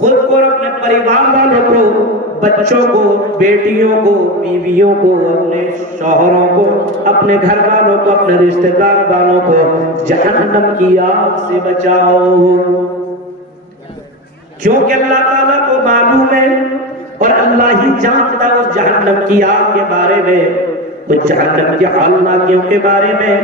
خود کو اور اپنے پریوار والوں کو، بچوں کو، بیٹیوں کو، بیویوں کو، اپنے شوہروں کو، اپنے گھر والوں کو، اپنے رشتہ دار والوں کو جہنم کی آگ سے بچاؤ. کیونکہ اللہ تعالیٰ کو معلوم ہے اور اللہ ہی جانتا ہے اس جہنم کی آگ کے بارے میں، اس جہنم کی ہولناکیوں کے بارے میں،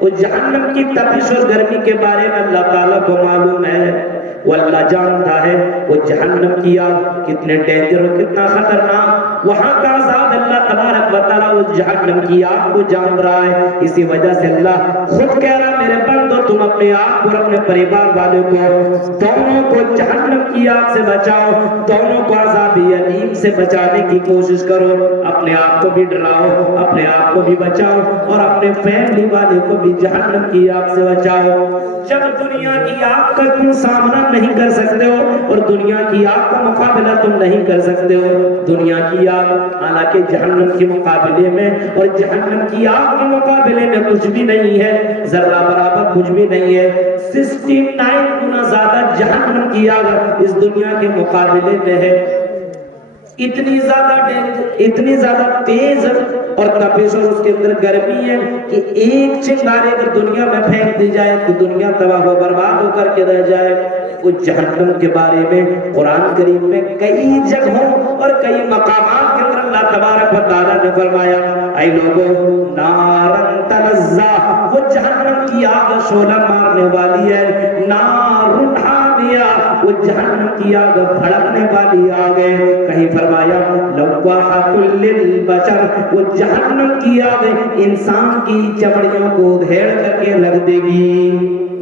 اس جہنم کی تپش اور گرمی کے بارے میں اللہ تعالیٰ کو معلوم ہے. وہ اللہ جانتا ہے وہ جہنم کی آگ کتنے ڈینجر اور کتنا خطرناک، وہاں کا عذاب اللہ تبارک و تعالیٰ اس جہنم کی آگ کو جان رہا ہے. اسی وجہ سے اللہ خود کہہ رہا میرے بندو تم اپنے آپ اور اپنے پریوار والوں کو دونوں کو جہنم کی آگ سے بچاؤ، دونوں کو عذاب علیم سے بچانے کی کوشش کرو. اپنے آپ کو بھی ڈراؤ، اپنے آپ کو بھی بچاؤ اور اپنے فیملی والے کو بھی جہنم کی آگ سے بچاؤ. جب دنیا کی آگ کا تم سامنا نہیں کر سکتے ہو اور دنیا کی آگ کا مقابلہ تم نہیں کر سکتے ہو، دنیا کی آگ حالانکہ جہنم کے مقابلے میں اور جہنم کی آگ کے مقابلے میں کچھ بھی نہیں ہے، ذرہ برابر کچھ بھی نہیں ہے. 69 گنا زیادہ جہنم کی آگ اس دنیا کے مقابلے میں ہے. اتنی زیادہ تیز اور تپش اور اس کے اندر گرمی ہے کہ ایک چنگاری اگر دنیا میں پھینک دی جائے تو دنیا تباہ و برباد ہو کر کے رہ جائے. اس جہنم کے بارے میں قرآن کریم میں کئی جگہوں اور کئی مقامات کے اندر اللہ تبارک و تعالیٰ نے فرمایا اے لوگوں نارن تلظا، وہ جہنم کی آگ شعلہ مارنے والی ہے. نارن حامیہ، وہ جہنم کی آگ بھڑکنے والی آگ ہے. کہیں فرمایا لواحۃ للبشر، وہ جہنم کی آگ انسان کی چمڑیوں کو ادھیڑ کر کے رکھ دے گی.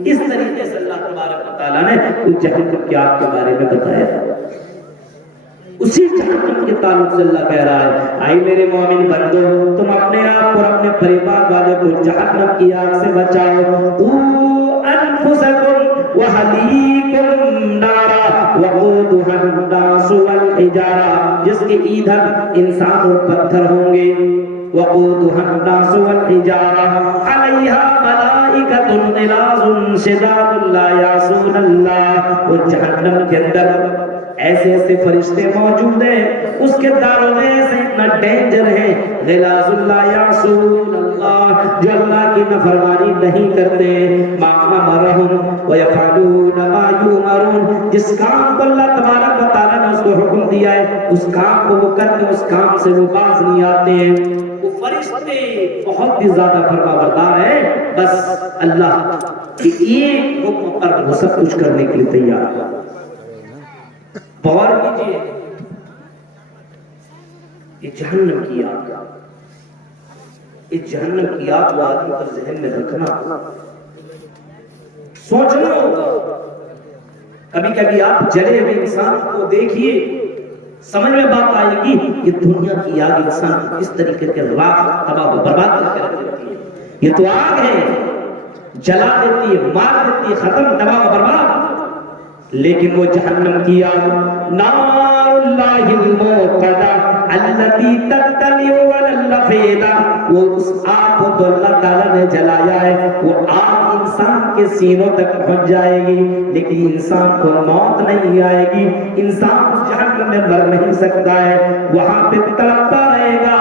اس طریقے سے اللہ تبارک و تعالیٰ نے اس جہنم کی آگ کے بارے میں بتایا. اسی جہنم کے تعلق سے اللہ کہہ رہا ہے اے میرے مومن بندو تم اپنے آپ اور اپنے پریوار والوں کو جہنم کی آگ سے بچاؤ. قوا انفسکم واہلیکم نارا وقودها الناس والحجارہ، جس کے ایندھن انسان اور پتھر ہوں گے. وقودها الناس والحجارہ علیہا ملائکۃ غلاظ شداد لا یعصون اللہ. وہ جہنم کے اندر ایسے ایسے فرشتے موجود ہیں، اس کے داروغے سے اتنا ڈینجر ہے. غلاظ لا یعصون اللہ، جو اللہ کی نافرمانی نہیں کرتے. ما امرهم ويفعلون ما یؤمرون، جس کام کو اللہ تبارک و تعالیٰ نے اس کو حکم دیا ہے اس کام کو وہ کرتے، اس کام سے وہ باز نہیں آتے ہیں. وہ فرشتے بہت ہی زیادہ فرما بردار ہیں، بس اللہ کے ایک حکم پر وہ سب کچھ کرنے کے لیے تیار ہے. غور کیجیے یہ جہنم کی آگ، اس جہنم کی آگ کو آدمی پر ذہن میں رکھنا، سوچنا ہوگا. کبھی کبھی آپ جلے ہوئے انسان کو دیکھیے، سمجھ میں بات آئے گی کہ دنیا کی آگ انسان اس طریقے کے راہ تباہ و برباد کر کے رکھ دیتی ہے. یہ تو آگ ہے، جلا دیتی ہے، مار دیتی ہے، ختم، تباہ و برباد. لیکن وہ جہنم کی آگ نار اللہ الموقدہ التی تطلع علی الافئدہ، وہ اس آگ کو تو اللہ تعالیٰ نے جلایا ہے، وہ آگ انسان کے سینوں تک پہنچ جائے گی لیکن انسان کو موت نہیں آئے گی. انسان اس جہنم میں مر نہیں سکتا ہے، وہاں پہ تڑپتا رہے گا،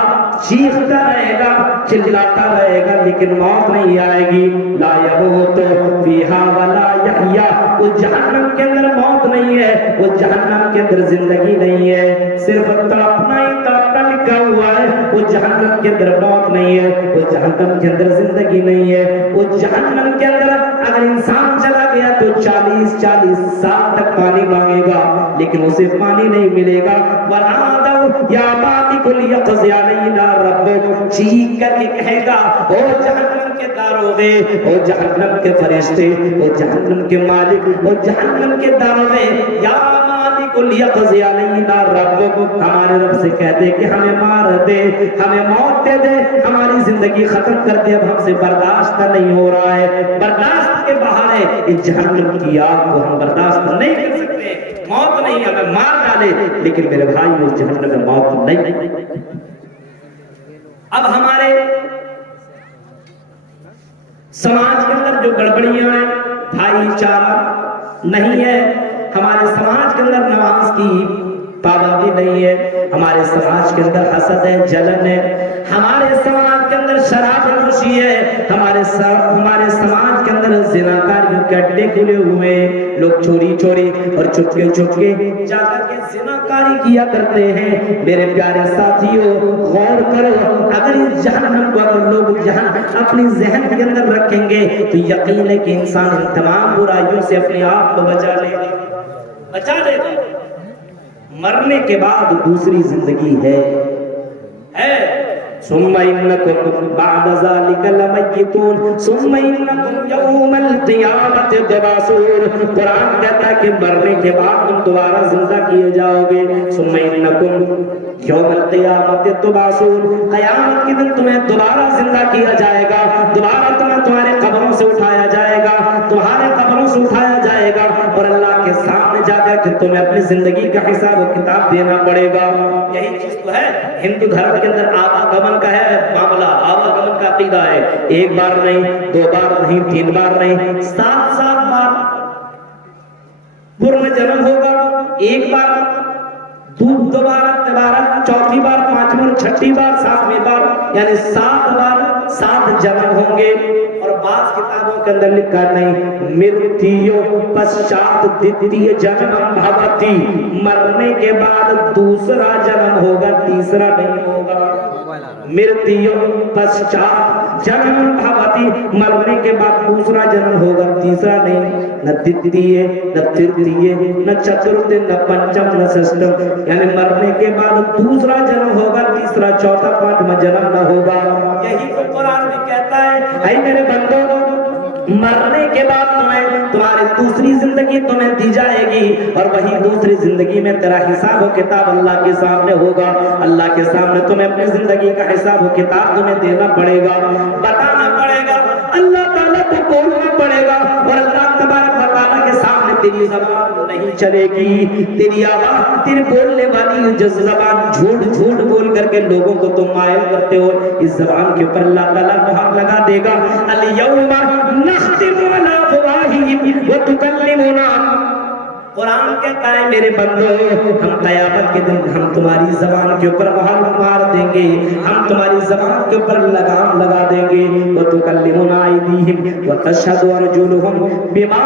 چیختا رہے گا، چلاتا رہے گا لیکن موت نہیں آئے گی. لا یموت فیہا ولا یحییٰ، اس جہنم کے اندر موت نہیں ہے، اس جہنم کے اندر زندگی نہیں ہے، صرف تڑپنا ہی تڑپنا لکھا ہوا ہے. اس جہنم کے اندر موت نہیں ہے، اس جہنم کے اندر زندگی نہیں ہے. اس جہنم کے اندر اگر انسان چلا گیا تو 40 سال تک پانی مانگے گا لیکن اسے پانی نہیں ملے گا. وَنَادَوْا يَا مَالِكُ لِيَقْضِ عَلَيْنَا رَبُّكَ، چیخ کر کے کہے گا او جہنم کے داروغے، او جہنم کے فرشتے، او جہنم کے مالک، او جہنم کے داروغے، یا مالک لیقضی علینا ربک، ہمارے رب سے کہہ دے کہ ہمیں مار دے، ہمیں موت دے دے، ہماری زندگی ختم کر دے، اب ہم سے برداشت نہیں ہو رہا ہے. برداشت کے باہر ہے، اس جہنم کی آگ کو ہم برداشت نہیں کر سکتے. موت نہیں، ہمیں مار ڈالے لیکن میرے بھائی اس جہنم میں موت نہیں. اب ہمارے سماج کے اندر جو گڑبڑیاں ہیں، بھائی چارہ نہیں ہے، ہمارے سماج کے اندر نماز کی پابندی نہیں ہے. ہمارے سماج کے اندر حسد ہے, جلن ہے. ہمارے سماج کے اندر شراب نوشی ہے. ہمارے سماج کے اندر زناکاریوں کے اڈے کھلے ہوئے. لوگ چوری چوری اور چپکے چپکے جا کر کے زناکاری کیا کرتے ہیں. میرے پیارے ساتھیوں, غور کرو, اگر اس جہنم کو اگر لوگ جہاں اپنی ذہن کے اندر رکھیں گے تو یقین ہے کہ انسان ان تمام برائیوں سے اپنے آپ کو بچا لے گا, بچا لے گا. مرنے کے بعد دوسری زندگی ہے. ثم انکم بعد ذلک لمیتون ثم انکم یوم القیامت تبعثون. قرآن کہتا ہے کہ مرنے کے بعد تم دوبارہ زندہ کیے جاؤ گے. ثم انکم یوم القیامت تبعثون, قیامت کے دن تمہیں دوبارہ زندہ کیا جائے گا. دوبارہ تمہیں تمہارے قبروں سے اٹھایا جائے گا, تمہارے قبروں سے اٹھایا جائے گا, اور اللہ کے سامنے جا کر کے تمہیں اپنی زندگی کا حساب و کتاب دینا پڑے گا. یہی چیز تو ہے ہندو دھرم کے اندر آواگمن کا ہے معاملہ. آواگمن کا عقیدہ ہے, ایک بار نہیں, دو بار نہیں, تین بار نہیں, 7 بار پورن جنم ہوگا. ایک بار, دوبارہ, تیبارہ, چوتھی بار, پانچویں, چھٹی بار, 7ویں بار, یعنی 7 بار 7 جنم ہوں گے. اور بعض کتابوں کے اندر لکھا نہیں مرتیو پشچات دتیہ جنم بھوتی, مرنے کے بعد دوسرا جنم ہوگا, تیسرا نہیں ہوگا. مرتیو پشچات جنم بھوتی, مرنے کے بعد دوسرا جنم ہوگا, تیسرا نہیں. نہ دتیہ نہ ترتیہ نہ چترتھ نہ پنچم نہ ششٹم, یعنی مرنے کے بعد دوسرا جنم ہوگا, تیسرا, چوتھا, پانچواں جنم نہ ہوگا. یہی تو قرآن بھی کہتا ہے اے میرے بندو, مرنے کے بعد تمہاری دوسری زندگی تمہیں دی جائے گی, اور وہی دوسری زندگی میں تیرا حساب و کتاب اللہ کے سامنے ہوگا. اللہ کے سامنے تمہیں اپنی زندگی کا حساب و کتاب تمہیں دینا پڑے گا, بتانا پڑے گا, اللہ تعالیٰ کو بولنا پڑے گا. اور اللہ تبارک و تعالیٰ کے سامنے تیری زبان نہیں چلے گی, تیری آواز, تیری بولنے والی جو زبان جھوٹ جھوٹ بول کر کے لوگوں کو تم مائل کرتے ہو, اس زبان کے اوپر اللہ تعالیٰ مہر لگا دے گا. الیوم نختم علی افواہہم وتکلمنا. قرآن کہتا ہے میرے بندو, ہم قیامت کے دن ہم تمہاری زبان کے اوپر مہر مار دیں گے, ہم تمہاری زبان کے اوپر لگام لگا دیں گے. وتکلمنا ایدیہم وتشہد ارجلہم بما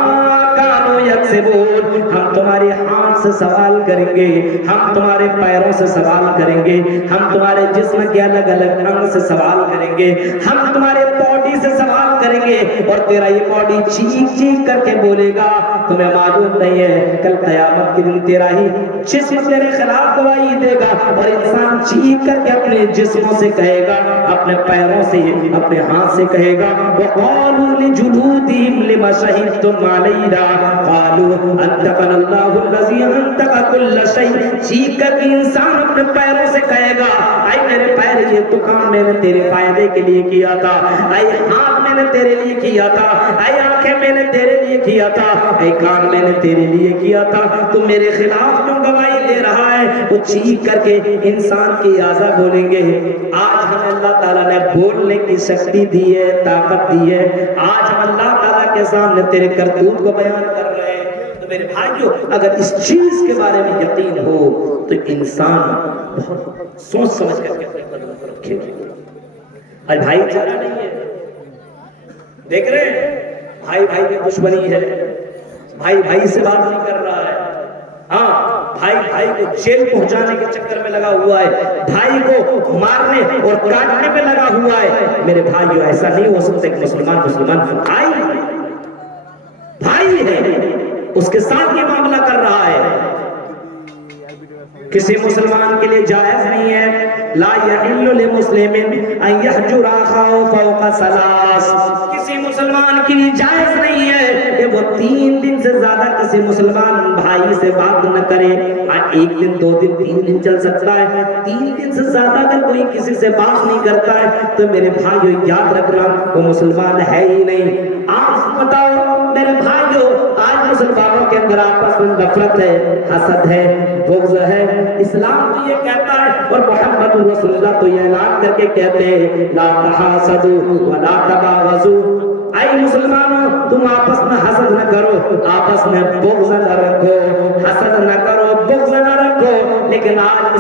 کانوا یکسبون. ہم تمہارے ہاتھ سے سوال کریں گے, ہم تمہارے پیروں سے سوال کریں گے, ہم تمہارے جسم کے الگ الگ انگ سے سوال کریں گے, ہم تمہارے باڈی سے سوال کریں گے, اور تیرا یہ باڈی چیخ چیخ کر کے بولے گا. تمہیں معلوم نہیں ہے کل قیامت کے دن تیرا ہی جسم تیرے خلاف گواہی دے گا, اور انسان چیخ کر کے اپنے جسموں سے کہے گا, اپنے پیروں سے, اپنے ہاتھ سے کہے گا وَقَالُوا لِجُلُودِهِمْ لِمَ شَهِدْتُمْ عَلَيْنَا قَالُوا أَنْطَقَنَا اللَّهُ الَّذِي أَنْطَقَ كُلَّ شَيْءٍ. چیخ کر کے انسان اپنے پیروں سے کہے گا اے میرے پیر, یہ تو کام میں نے تیرے فائدے کے لیے کیا تھا, اے ہاتھ میں نے تیرے لیے کیا تھا, اے آنکھیں میں نے تیرے لیے کیا تھا, اے کان میں نے تیرے لیے کیا تھا, تو میرے خلاف کیوں گواہی دے رہا ہے. وہ چیخ کر کے انسان کی اعضا بولیں گے. آج ہمیں اللہ تعالیٰ نے بولنے کی شکتی دی ہے, طاقت دی ہے, آج ہم اللہ تعالیٰ کے سامنے تیرے کرتوت کو بیان کر رہے ہیں. تو میرے بھائیو, اگر اس چیز کے بارے میں یقین ہو تو انسان سوچ سمجھ کر کے اپنے قدم پر رکھے. اور بھائی چارہ نہیں ہے, دیکھ رہے ہیں بھائی بھائی میں دشمنی ہے, بھائی بھائی سے بات نہیں کر رہا ہے, ہاں بھائی بھائی کو جیل پہنچانے کے چکر میں لگا ہوا ہے, بھائی کو مارنے اور کاٹنے میں لگا ہوا ہے. میرے بھائیو, ایسا نہیں ہو سکتا کہ مسلمان بھائی ہے, اس کے ساتھ یہ معاملہ کر رہا ہے. کسی مسلمان کے لیے جائز نہیں ہے لا یحل لمسلم ان یحجر اخاه فوق ثلاث. کسی مسلمان کے لیے جائز نہیں ہے کہ وہ 3 دن سے زیادہ کسی مسلمان بھائی سے بات نہ کرے. ایک دن, 2 دن, 3 دن چل سکتا ہے, 3 دن سے زیادہ اگر کوئی کسی سے بات نہیں کرتا ہے تو میرے بھائیو یاد رکھنا وہ مسلمان ہے ہی نہیں. آپ بتاؤ میرے بھائیو, آج مسلمانوں کے اندر آپس میں نفرت ہے, حسد ہے, بغض ہے. اسلام تو یہ کہتا ہے اور محمد رسول اللہ تو یہ اعلان کر کے کہتے ہیں لا تحاسدوا ولا تباغضوا. اے مسلمانوں, تم آپس میں حسد نہ کرو, آپس میں بغض نہ رکھو, حسد نہ کرو, بغض نہ رکھو، لیکن آج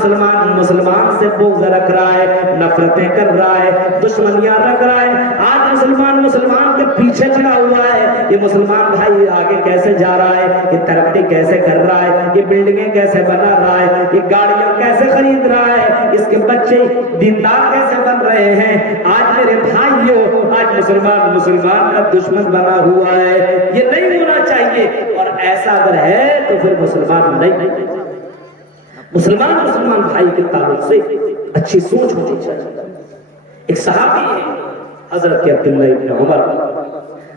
مسلمان سے بغض رکھ رہا ہے، نفرتیں کر رہا ہے، دشمنیاں رکھ رہا ہے. آج مسلمان کے پیچھے چلا ہوا ہے. یہ مسلمان بھائی آگے کیسے جا رہا ہے، یہ ترقی کیسے کر رہا ہے، یہ بلڈنگیں کیسے بنا رہا ہے، یہ گاڑیاں کیسے خرید رہا ہے، اس کے بچے دیندار کیسے بن رہے ہیں. آج میرے بھائیوں، آج مسلمان کا دشمن بنا ہوا ہے. یہ نہیں ہونا چاہیے، اور ایسا اگر ہے تو پھر مسلمان نہیں. مسلمان بھائی کے تعلق سے اچھی سوچ ہونی چاہیے. ایک صحابی ہے حضرت عبداللہ ابن عمر.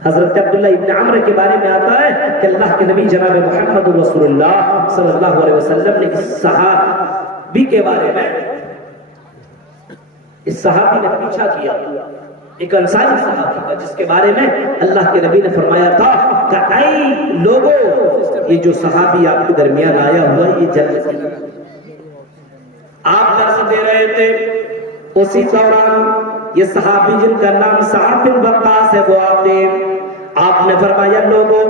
حضرت عبداللہ ابن عمر کے بارے میں آتا ہے کہ اللہ کے نبی جناب محمد رسول اللہ صلی اللہ علیہ وسلم نے اس صحابی کے بارے میں، اس صحابی نے پیچھا کیا، ایک انصاری صحابی کا، جس کے بارے میں اللہ کے نبی نے فرمایا تھا کہ اے لوگوں، یہ جو صحابی آپ کے درمیان آیا ہوا یہ جنتی. آپ درس دے رہے تھے، اسی دوران یہ صحابی جن کا نام سعد بن وقاص ہے وہ آتے. آپ نے فرمایا لوگوں،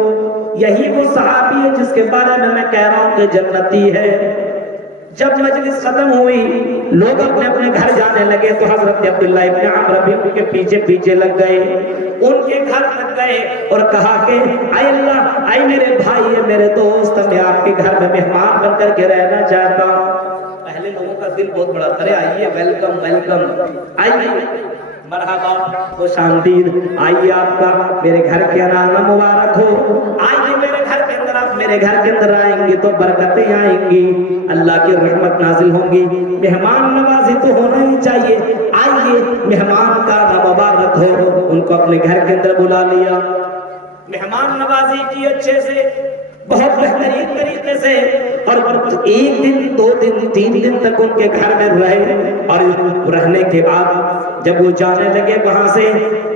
یہی وہ صحابی ہے جس کے بارے میں کہہ رہا ہوں کہ جنتی ہے. جب مجلس ختم ہوئی، لوگ اپنے اپنے گھر جانے لگے تو حضرت عبداللہ ابن عمر بھی ان کے پیچھے لگ گئے، ان کے گھر لگ گئے اور کہا کہ اے اللہ، اے میرے بھائی، میرے دوست، میں آپ کے گھر میں مہمان بن کر کے رہنا چاہتا ہوں. پہلے لوگوں کا دل بہت بڑا تھا، آئیے، ویلکم، آئیے، مرحبا، خوش آمدید، آئیے، آپ کا میرے گھر کے آنا مبارک ہو. آئیے میرے گھر کے اندر، آپ میرے گھر کے اندر آئیں گے تو برکتیں آئیں گی، اللہ کی رحمت نازل ہوں گی. مہمان نوازی تو ہونا ہی چاہیے. آئیے، مہمان کا آنا مبارک ہو. ان کو اپنے گھر کے اندر بلا لیا، مہمان نوازی کی اچھے سے، بہت بہترین طریقے سے، اور ایک دن، 2 دن، 3 دن تک ان کے گھر میں رہے. اور رہنے کے بعد جب وہ جانے لگے وہاں سے،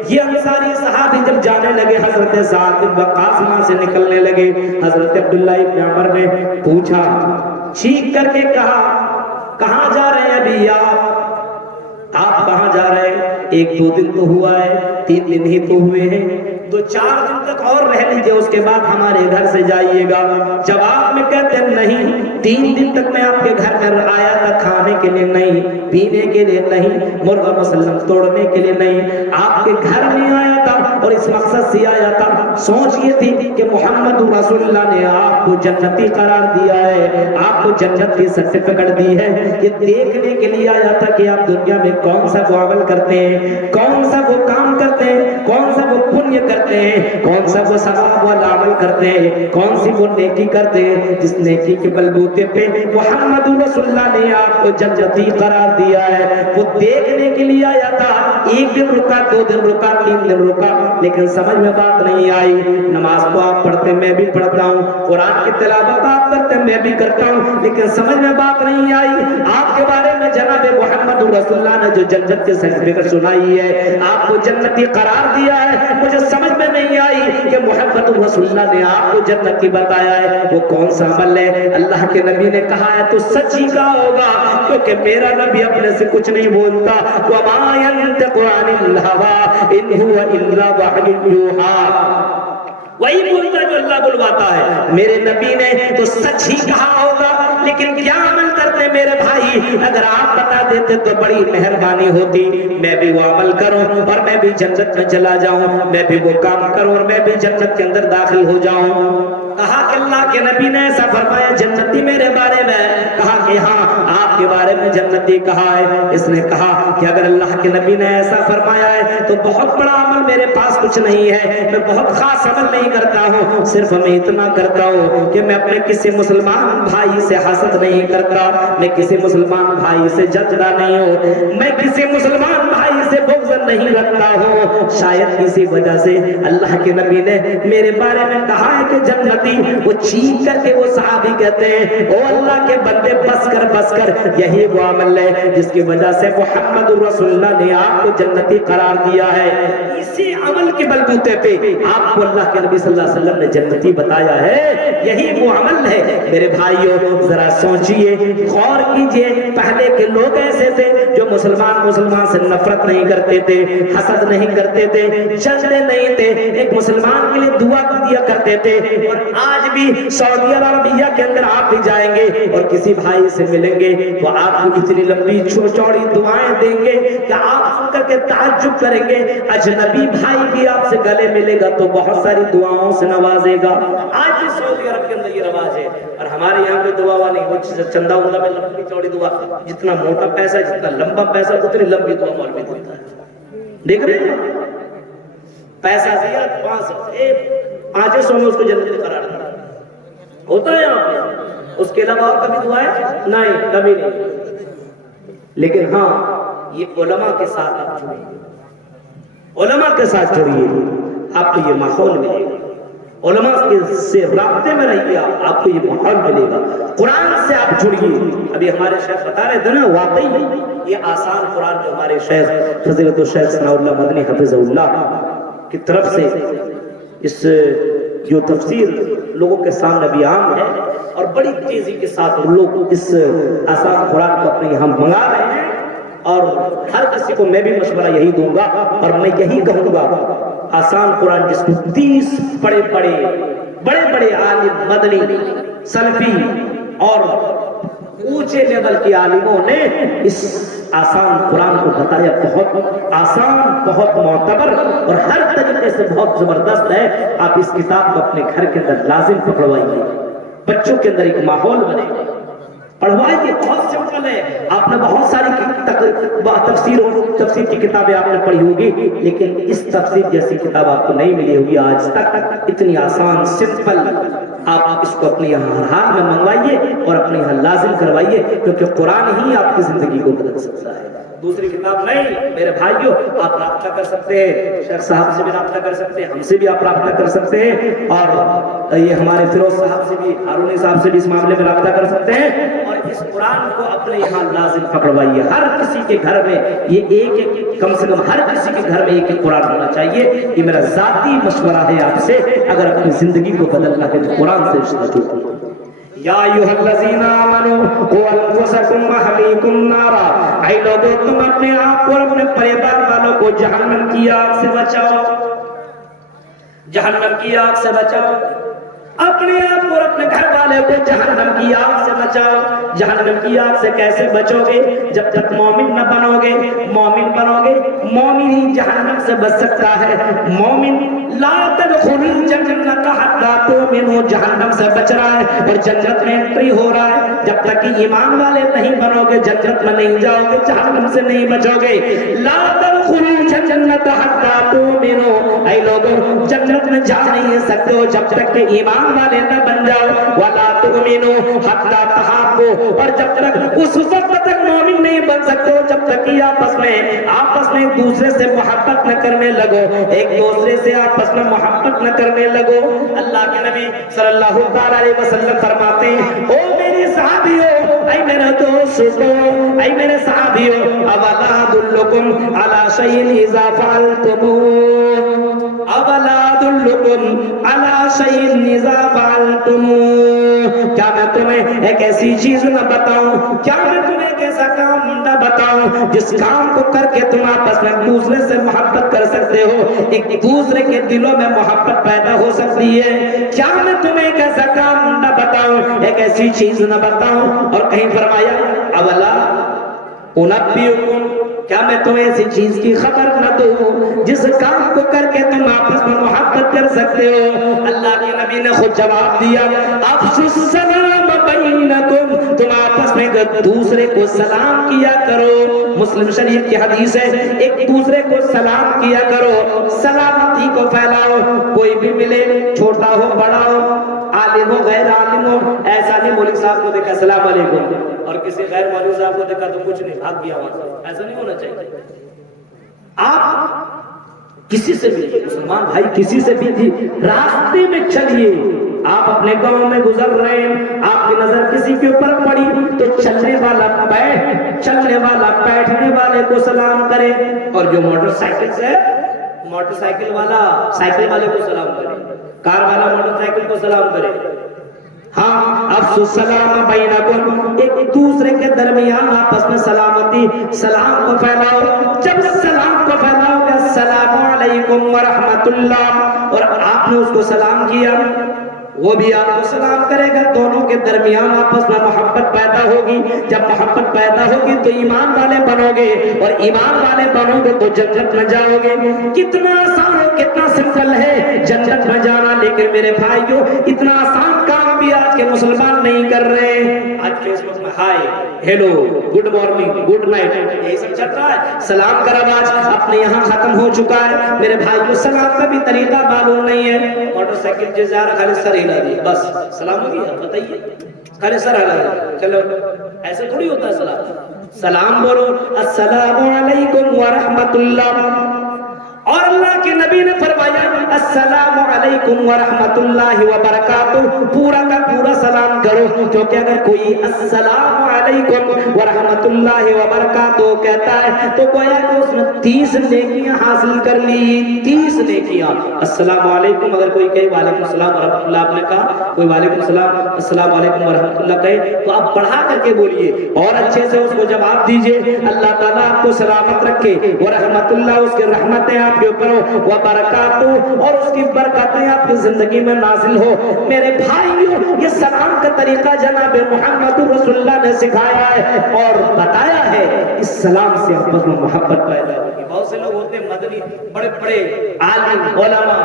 یہ انصاری صحابی جب جانے لگے، حضرت سعد بن وقاص وہاں سے نکلنے لگے. حضرت عبداللہ ابن عمر نے پوچھا، چیخ کر کے کہا، کہاں جا رہے ہیں ابھی آپ کہاں جا رہے ہیں؟ 1-2 دن تو ہوا ہے، 3 دن ہی تو ہوئے ہیں، 2-4 دن تک اور رہ لیجئے، اس کے بعد ہمارے گھر سے جائیے گا. جواب میں کہتے ہیں نہیں، 3 دن تک میں آپ کے گھر میں آیا تھا، کھانے کے لیے نہیں، پینے کے لیے نہیں، مرغ مسلم توڑنے کے لیے نہیں، آپ کے گھر میں آیا تھا اور اس مقصد سے آیا تھا. سوچ یہ تھی کہ محمد رسول اللہ نے آپ کو جنتی قرار دیا ہے، آپ کو جنت کی سرٹیفکیٹ دی ہے. یہ دیکھنے کے لیے آیا تھا کہ آپ دنیا میں کون سا وہ عمل کرتے ہیں، کون سا وہ کام کرتے ہیں، کون سا وہ پنیہ کرتے ہیں، کون سا وہ ثواب والا عمل کرتے ہیں، کون سی وہ نیکی کرتے ہیں جس نیکی کے بلبوتے پہ محمد رسول اللہ نے آپ کو جنتی قرار دیا ہے. وہ دیکھنے کے لیے آیا تھا. 1 دن رکا، 2 دن رکا، 3 دن رکا، لیکن سمجھ میں بات نہیں آئی. نماز تو آپ پڑھتے میں بھی پڑھتا ہوں، قرآن کی تلاوت آپ کرتے میں بھی کرتا ہوں، لیکن سمجھ میں بات نہیں آئی. آپ کے بارے میں جناب محمد رسول اللہ نے جو جنت کے سرٹیفکیٹ سنائی ہے، آپ کو جنتی قرار دیا ہے، مجھے سمجھ میں نہیں آئی کہ محمد رسول اللہ نے آپ کو جنتی بتایا ہے، وہ کون سا عمل ہے. اللہ کے نبی نے کہا ہے تو سچ ہی کہا ہوگا، کیونکہ میرا نبی اپنے سے کچھ نہیں بولتا. وَمَا يَنْطِقُ عَنِ الْهَوَىٰ إِنْ هُوَ إِلَّا وَحْيٌ يُوحَىٰ. وہی بولتا جو اللہ بلواتا ہے. میرے نبی نے تو سچ ہی کہا ہوگا، لیکن کیا عمل کرتے میرے بھائی؟ اگر آپ بتا دیتے تو بڑی مہربانی ہوتی، میں بھی وہ عمل کروں اور میں بھی جنت میں چلا جاؤں، میں بھی وہ کام کروں اور میں بھی جنت کے اندر داخل ہو جاؤں. کہا کہ اللہ کے نبی نے ایسا فرمایا جنتی میرے بارے میں؟ کہا کہ ہاں، آپ کے بارے میں جنتی کہا ہے. اس نے کہا کہ اگر اللہ کے نبی نے ایسا فرمایا ہے تو بہت بڑا عمل میرے پاس کچھ نہیں ہے، میں بہت خاص عمل نہیں کرتا ہوں، صرف میں اتنا کرتا ہوں کہ میں اپنے کسی مسلمان بھائی سے حسد نہیں کرتا، میں کسی مسلمان بھائی سے جھگڑا نہیں ہوں، میں کسی مسلمان بھائی سے بغض نہیں رکھتا ہوں. شاید کسی وجہ سے اللہ کے نبی نے میرے بارے میں کہا ہے کہ جنتی. وہ چیخ کر کے وہ صحابی کہتے ہیں، او اللہ کے بندے بس کر، یہی وہ عمل ہے جس کی وجہ سے محمد محمد رسول اللہ نے آپ کو جنتی قرار دیا ہے، اسی عمل کے بلبوتے پہ آپ کو اللہ کے نبی صلی اللہ علیہ وسلم نے جنتی بتایا ہے، یہی وہ عمل ہے۔ میرے بھائیوں ذرا سوچئے، غور کیجئے، پہلے کے لوگ ایسے تھے جو مسلمان سے نفرت نہیں کرتے تھے، حسد نہیں کرتے تھے، جھگڑے نہیں تھے، ایک مسلمان کے لیے دعا دیا کرتے تھے۔ اور آج بھی سعودی عربیہ کے اندر آپ بھی جائیں گے اور کسی بھائی سے ملیں گے تو آپ کو اتنی لمبی چوڑی دعائیں دیں گے کہ آپ سن کر کے تعجب کریں گے۔ اجنبی بھائی بھی آپ سے گلے ملے گا تو بہت ساری دعاؤں سے نوازے گا۔ آج بھی سعودی عرب کے اندر یہ رواج ہے، اور ہمارے یہاں پہ دعا نہیں، وہ چندہ وندہ میں لمبی چوڑی دعا، جتنا موٹا پیسہ جتنا لمبا پیسہ اتنی لمبی دعا مولوی دیتا ہے۔ دیکھ رہے ہیں پیسہ دیا 500 میں اس کو جنت قرار دیا ہوتا ہے یہاں پہ، اس کے علاوہ اور کبھی دعائیں نہیں، کبھی نہیں۔ لیکن ہاں یہ علماء کے ساتھ آپ جڑیے، علماء کے ساتھ جڑیے، آپ کو یہ ماحول ملے گا، علماء سے رابطے میں رہیے، آپ کو یہ ماحول ملے گا، قرآن سے آپ جڑیے۔ ابھی ہمارے شیخ بتا رہے تھے نا، واقعی یہ آسان قرآن جو ہمارے شیخ فضیلت الشیخ ثناء اللہ مدنی حفظہ اللہ کی طرف سے اس جو تفسیر لوگوں کے سامنے بھی عام ہے، اور بڑی تیزی کے ساتھ لوگ اس آسان قرآن کو اپنے یہاں منگا رہے ہیں، اور ہر کسی کو میں بھی مشورہ یہی دوں گا اور میں یہی کہوں گا، آسان قرآن جس کو 30 بڑے عالم مدنی سلفی اور اونچے لیول کے عالموں نے اس آسان قرآن کو بتایا، بہت آسان، بہت معتبر اور ہر طریقے سے بہت زبردست ہے۔ آپ اس کتاب کو اپنے گھر کے اندر لازم پکڑوائیے، بچوں کے اندر ایک ماحول بنے، پڑھوائیے، بہت سمپل ہے۔ آپ نے بہت ساری تفسیر کی کتابیں آپ نے پڑھی ہوگی، لیکن اس تفسیر جیسی کتاب آپ کو نہیں ملی ہوگی آج تک، اتنی آسان سمپل۔ آپ اس کو اپنے یہاں ہر حال میں منگوائیے اور اپنے یہاں لازم کروائیے، کیونکہ قرآن ہی آپ کی زندگی کو بدل سکتا ہے، دوسری کتاب نہیں۔ میرے بھائیوں آپ رابطہ کر سکتے ہیں، شیخ صاحب سے بھی رابطہ کر سکتے ہیں، ہم سے بھی آپ رابطہ کر سکتے ہیں، اور یہ ہمارے فیروز صاحب سے بھی، ہارونی صاحب سے بھی اس معاملے میں رابطہ کر سکتے ہیں، اور اس قرآن کو اپنے یہاں لازم پکڑوائیے۔ ہر کسی کے گھر میں یہ ایک کم سے کم ہر کسی کے گھر میں ایک قرآن ہونا چاہیے، یہ میرا ذاتی مشورہ ہے آپ سے۔ اگر اپنی زندگی کو بدلنا ہے تو قرآن سے رشتہ جوڑو۔ یا ایھا الذین آمنوا قوا انفسکم واہلیکم نارا، اے لوگوں تم اپنے آپ کو اور اپنے پریوار والوں کو جہنم کی آگ سے بچاؤ، جہنم کی آگ سے بچاؤ، اپنے آپ اور اپنے گھر والے کو جہنم کی آگ سے بچاؤ۔ جہنم کی آگ سے کیسے بچو گے؟ جب تک مومن نہ بنو گے، مومن بنو گے، مومن ہی جہنم سے بچ سکتا ہے۔ مومن لا تدخلوا الجنۃ حتی تؤمنوا، جہنم سے بچ رہا ہے اور جنت میں انٹری ہو رہا ہے۔ جب تک کہ ایمان والے نہیں بنو گے جنت میں نہیں جاؤ گے، جہنم سے نہیں بچو گے۔ لا تدخلوا الجنۃ حتی تؤمنوا، اے لوگوں جنت میں جا نہیں سکتے ہو جب تک کہ ایمان والے نہ بن جاؤ۔ ولا تؤمنوا حتی تحابوا، اور جب تک اس وقت تک مومن نہیں بن سکتے ہو جب تک کہ آپس میں ایک دوسرے سے محبت نہ کرنے لگو، ایک دوسرے سے آپس میں محبت نہ کرنے لگو۔ اللہ کے نبی صلی اللہ علیہ وسلم فرماتے ہیں، او میرے صحابیوں، اے میرے دوستو، اے میرے صحابیوں، اولا ادلکم علی شیء اذا فعلتموہ، اولا ادلکم علی شیء اذا فعلتموہ، کیا میں تمہیں ایک ایسی چیز نہ بتاؤں، کیا میں تمہیں ایک ایسا کام نہ بتاؤں جس کام کو کر کے تم آپس میں دوسرے سے محبت کر سکتے ہو، ایک دوسرے کے دلوں میں محبت پیدا ہو سکتی ہے؟ کیا میں تمہیں ایک ایسا کام نہ بتاؤں، ایک ایسی چیز نہ بتاؤں؟ اور کہیں فرمایا اولا انبئکم، کیا میں تمہیں ایسی چیز کی خبر نہ دوں جس کام کو کر کے تم آپس میں محبت کر سکتے ہو؟ اللہ کے نبی نے خود جواب دیا، افشوا السلام بینکم، تم آپس میں ایک دوسرے کو سلام کیا کرو۔ مسلم شریف کی حدیث ہے، ایک دوسرے کو سلام کیا کرو، سلامتی کو پھیلاؤ۔ کوئی بھی ملے، چھوٹا ہو بڑا ہو، عالم ہو غیر عالم ہو، ایسا نہیں مولوی صاحب کو دیکھا السلام علیکم اور کسی غیر مولوی صاحب کو دیکھا تو کچھ نہیں، بھاگ گیا وہاں، ایسا نہیں ہونا چاہیے۔ آپ کسی سے بھی، مسلمان بھائی کسی سے بھی راستے میں چلیے، آپ اپنے گاؤں میں گزر رہے ہیں، آپ کی نظر کسی کے اوپر پڑی تو چلنے والا چلنے والا بیٹھنے والے کو سلام کرے، اور جو موٹر سائیکل سے موٹر سائیکل والا سائیکل والے کو سلام کرے، کار والا موٹر سائیکل کو سلام کرے۔ ہاں افسو السلام بینکم، ایک دوسرے کے درمیان آپس میں سلامتی، سلام کو پھیلاؤ۔ جب سلام کو پھیلاؤ گے السلام علیکم ورحمۃ اللہ، اور آپ نے اس کو سلام کیا، وہ بھی آپ کو سلام کرے گا، دونوں کے درمیان آپس میں محبت پیدا ہوگی۔ جب محبت پیدا ہوگی تو ایمان والے بنو گے، اور ایمان والے بنو گے تو جنت میں جاؤ گے۔ کتنا آسان ہے، کتنا سمپل ہے جنت میں جانا، لیکن میرے بھائیوں اتنا آسان کام بھی آج کے مسلمان نہیں کر رہے۔ آج فیس بک میں hi, hello, good morning, good night, یہی سب چل رہا ہے۔ سلام کا رواج اپنے یہاں ختم ہو چکا ہے میرے بھائیوں۔ سلام کا بھی طریقہ معلوم نہیں ہے۔ موٹر سائیکل جو جا رہا خالی سر ہلا دیا، بس سلام ہو گیا، بتائیے، خالی سر ہلا دیا، چلو ایسے تھوڑی ہوتا ہے سلام۔ سلام بولو السلام علیکم ورحمۃ اللہ، اور اللہ کے نبی نے فرمایا السلام علیکم ورحمۃ اللہ وبرکاتہ، پورا کا پورا سلام کرو، کیونکہ اگر کوئی السلام علیکم ورحمۃ اللہ وبرکاتہ کہتا ہے تو گویا کہ اس نے 30 نیکیاں حاصل کر لی، 30 نیکیاں۔ السلام علیکم اگر کوئی کہے وعلیکم السلام ورحمۃ اللہ، آپ نے کہا کوئی وعلیکم السلام السلام علیکم ورحمۃ اللہ کہے تو آپ بڑھا کر کے بولیے اور اچھے سے اس کو جواب دیجئے۔ اللہ تعالیٰ آپ کو سلامت رکھے، ورحمۃ اللہ اس کے رحمتیں آپ کے اوپر ہو، وبرکاتہ اور اس کی برکتیں آپ کی زندگی میں نازل ہو۔ میرے بھائیوں یہ سلام کا طریقہ جناب محمد رسول اللہ نے سکھایا ہے اور بتایا ہے، اس سلام سے آپس میں محبت پیدا ہوگی۔ بہت سے لوگ ہوتے ہیں مدنی، بڑے بڑے عالم علماء،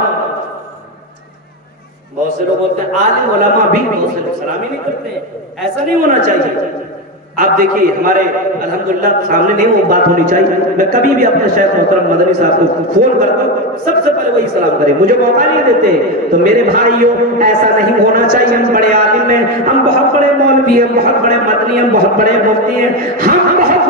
بہت سے لوگ ہوتے ہیں عالم علماء بھی بہت سے لوگ سلام ہی نہیں کرتے ہیں، ایسا نہیں ہونا چاہیے۔ آپ دیکھیے ہمارے الحمدللہ سامنے نہیں وہ بات ہونی چاہیے، میں کبھی بھی اپنے شیخ محترم مدنی صاحب کو فون کرتا ہوں سب سے پہلے وہی سلام کرے، مجھے موقع نہیں دیتے۔ تو میرے بھائیوں ایسا نہیں ہونا چاہیے۔ ہم بڑے عالم ہیں، ہم بہت بڑے مولوی ہیں، بہت بڑے مدنی ہیں، بہت بڑے مفتی ہیں، ہم بہت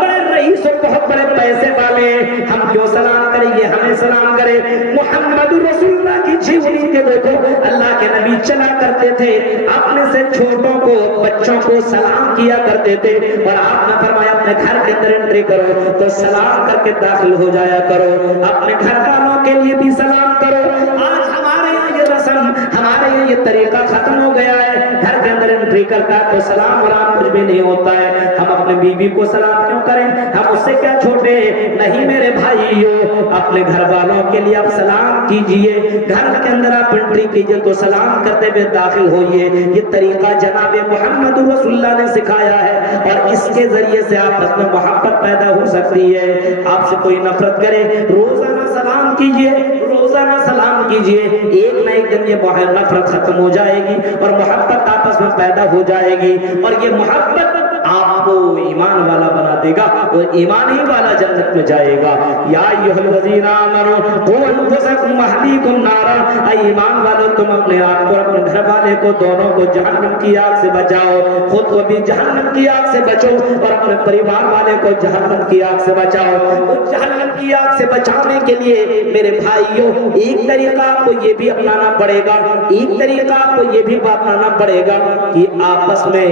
بڑے رئیس اور بہت بڑے پیسے والے ہیں، ہم کیوں سلام کریں گے؟ ہمیں سلام کرے محمد رسول اللہ کی جیونی کے دیکھو اللہ کے نبی چلا کرتے تھے، اپنے سے چھوٹوں کو بچوں کو سلام کیا کرتے تھے، اور آپ نے فرمایا اپنے گھر کے اندر انٹری کرو تو سلام کر کے داخل ہو جایا کرو، اپنے گھر والوں کے لیے بھی سلام کرو۔ آج ہمارے یہاں یہ رسم، ہمارے یہاں یہ طریقہ ختم ہو گیا ہے، گھر کے اندر انٹری کرتا ہے تو سلام ورام کچھ بھی نہیں ہوتا ہے۔ ہم اپنے بیوی کو سلام کیوں کریں؟ ہم اس سے کیا چھوٹے؟ نہیں میرے بھائیوں، اپنے گھر والوں کے لیے آپ سلام کیجئے، گھر کے اندر آپ انٹری کیجئے تو سلام کرتے ہوئے داخل ہوئیے۔ یہ طریقہ جناب محمد رسول اللہ نے سکھایا ہے، اور اس کے ذریعے سے آپس میں محبت پیدا ہو سکتی ہے۔ آپ سے کوئی نفرت کرے روزانہ سلام کیجئے، روزانہ سلام کیجئے، ایک نہ ایک دن یہ نفرت ختم ہو جائے گی اور محبت آپس میں پیدا ہو جائے گی، اور یہ محبت آپ کو ایمان والا بنا دے گا، اور ایمان ہی والا جنت میں جائے گا۔ یا ایھا الذین آمنوا قوا انفسکم واہلیکم نارا، اے ایمان والو تم اپنے آپ کو، اپنے گھر والے کو، دونوں کو جہنم کی آگ سے بچاؤ، خود کو بھی جہنم کی آگ سے بچو اور اپنے پریوار والے کو جہنم کی آگ سے بچاؤ۔ جہنم کی آگ سے بچانے کے لیے میرے بھائیوں ایک طریقہ آپ کو یہ بھی اپنانا پڑے گا، ایک طریقہ آپ کو یہ بھی اپنانا پڑے گا کہ آپس میں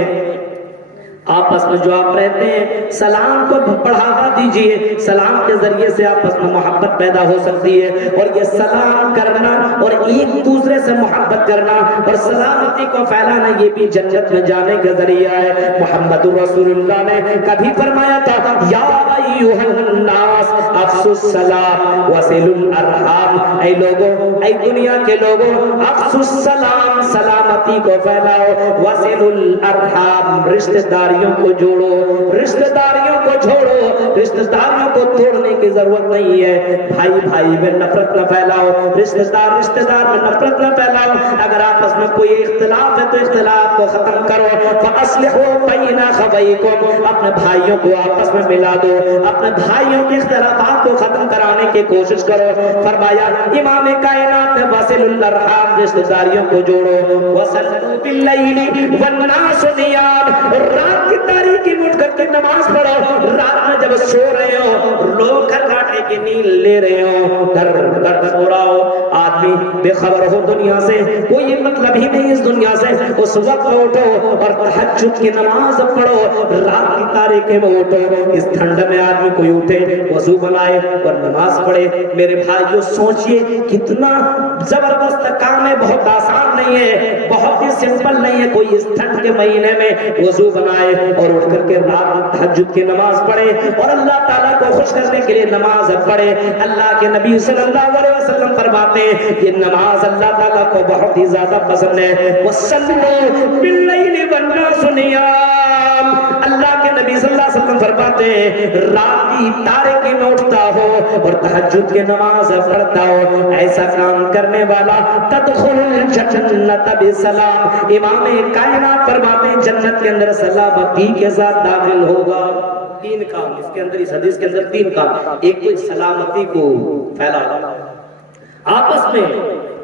جو آپ رہتے ہیں سلام کو بڑھاوا دیجئے، سلام کے ذریعے سے آپس میں محبت پیدا ہو سکتی ہے، اور یہ سلام کرنا اور ایک دوسرے سے محبت کرنا اور سلامتی کو پھیلانا یہ بھی جنت میں جانے کا ذریعہ ہے۔ محمد رسول اللہ نے کبھی فرمایا تھا یا ایھا الناس افشوا السلام وصلوا الارحام، اے لوگوں، اے دنیا کے لوگوں، افشوا السلام، سلامتی کو پھیلاؤ، وصلوا الارحام، رشتہ داریوں کو جوڑو، رشتہ داریوں کو چھوڑو، رشتہ داریوں کو توڑنے کی ضرورت نہیں ہے۔ بھائی بھائی میں نفرت نہ پھیلاؤ، رشتہ دار میں نفرت نہ پھیلاؤ، اگر آپس میں کوئی اختلاف ہے تو اختلاف کو ختم کرو، فاصلحوا بین اخویکم، اپنے بھائیوں کو آپس میں ملا دو، اپنے بھائیوں کے اختلافات کو ختم کرانے کی کوشش کرو۔ فرمایا امام کائنات نے وصلوا الارحام، رشتہ داریوں کو جوڑو، وصلوا باللیل والناس نیام، رات کی تاریکی میں اٹھ کر کے نماز پڑھو، رات میں جب سو رہے ہو لوگ کھرکھاٹے کی نیند لے رہے ہو، گھر گھر سو رہا ہو، آدمی بے خبر ہو دنیا سے، کوئی مطلب ہی نہیں اس دنیا سے، اس وقت اٹھو اور تہجد کی نماز پڑھو، رات کی تاریکی میں اٹھو۔ اس ٹھنڈ میں آدمی کوئی اٹھے، وضو بنائے اور نماز پڑھے۔ میرے بھائیو سوچئے کتنا زبردست کام ہے، بہت آسان نہیں ہے، بہت ہی سمپل نہیں ہے۔ کوئی اس ٹھنڈ کے مہینے میں وضو بنائے اور اٹھ کر کے رات میں تہجد کی نماز پڑھے اور اللہ تعالیٰ کو خوش کرنے کے لیے نماز پڑھے۔ اللہ کے نبی صلی اللہ علیہ وسلم فرماتے ہیں یہ نماز اللہ تعالیٰ کو بہت ہی زیادہ پسند ہے۔ وَصَلُّوا بِاللَّيْلِ وَالنَّاسُ نِيَامٌ، اللہ کے نبی صلی اللہ علیہ وسلم فرماتے ہیں رات کی تاریکی میں اٹھتا ہو اور تہجد کی نماز پڑھتا ہو، ایسا کام کرنے والا تدخل الجنت بسلام، امام کائنات فرماتے ہیں جنت کے اندر سلامتی کے ساتھ داخل ہوگا۔ تین کام اس کے اندر، اس حدیث کے اندر تین کام۔ ایک تو سلامتی کو پھیلانا، آپس میں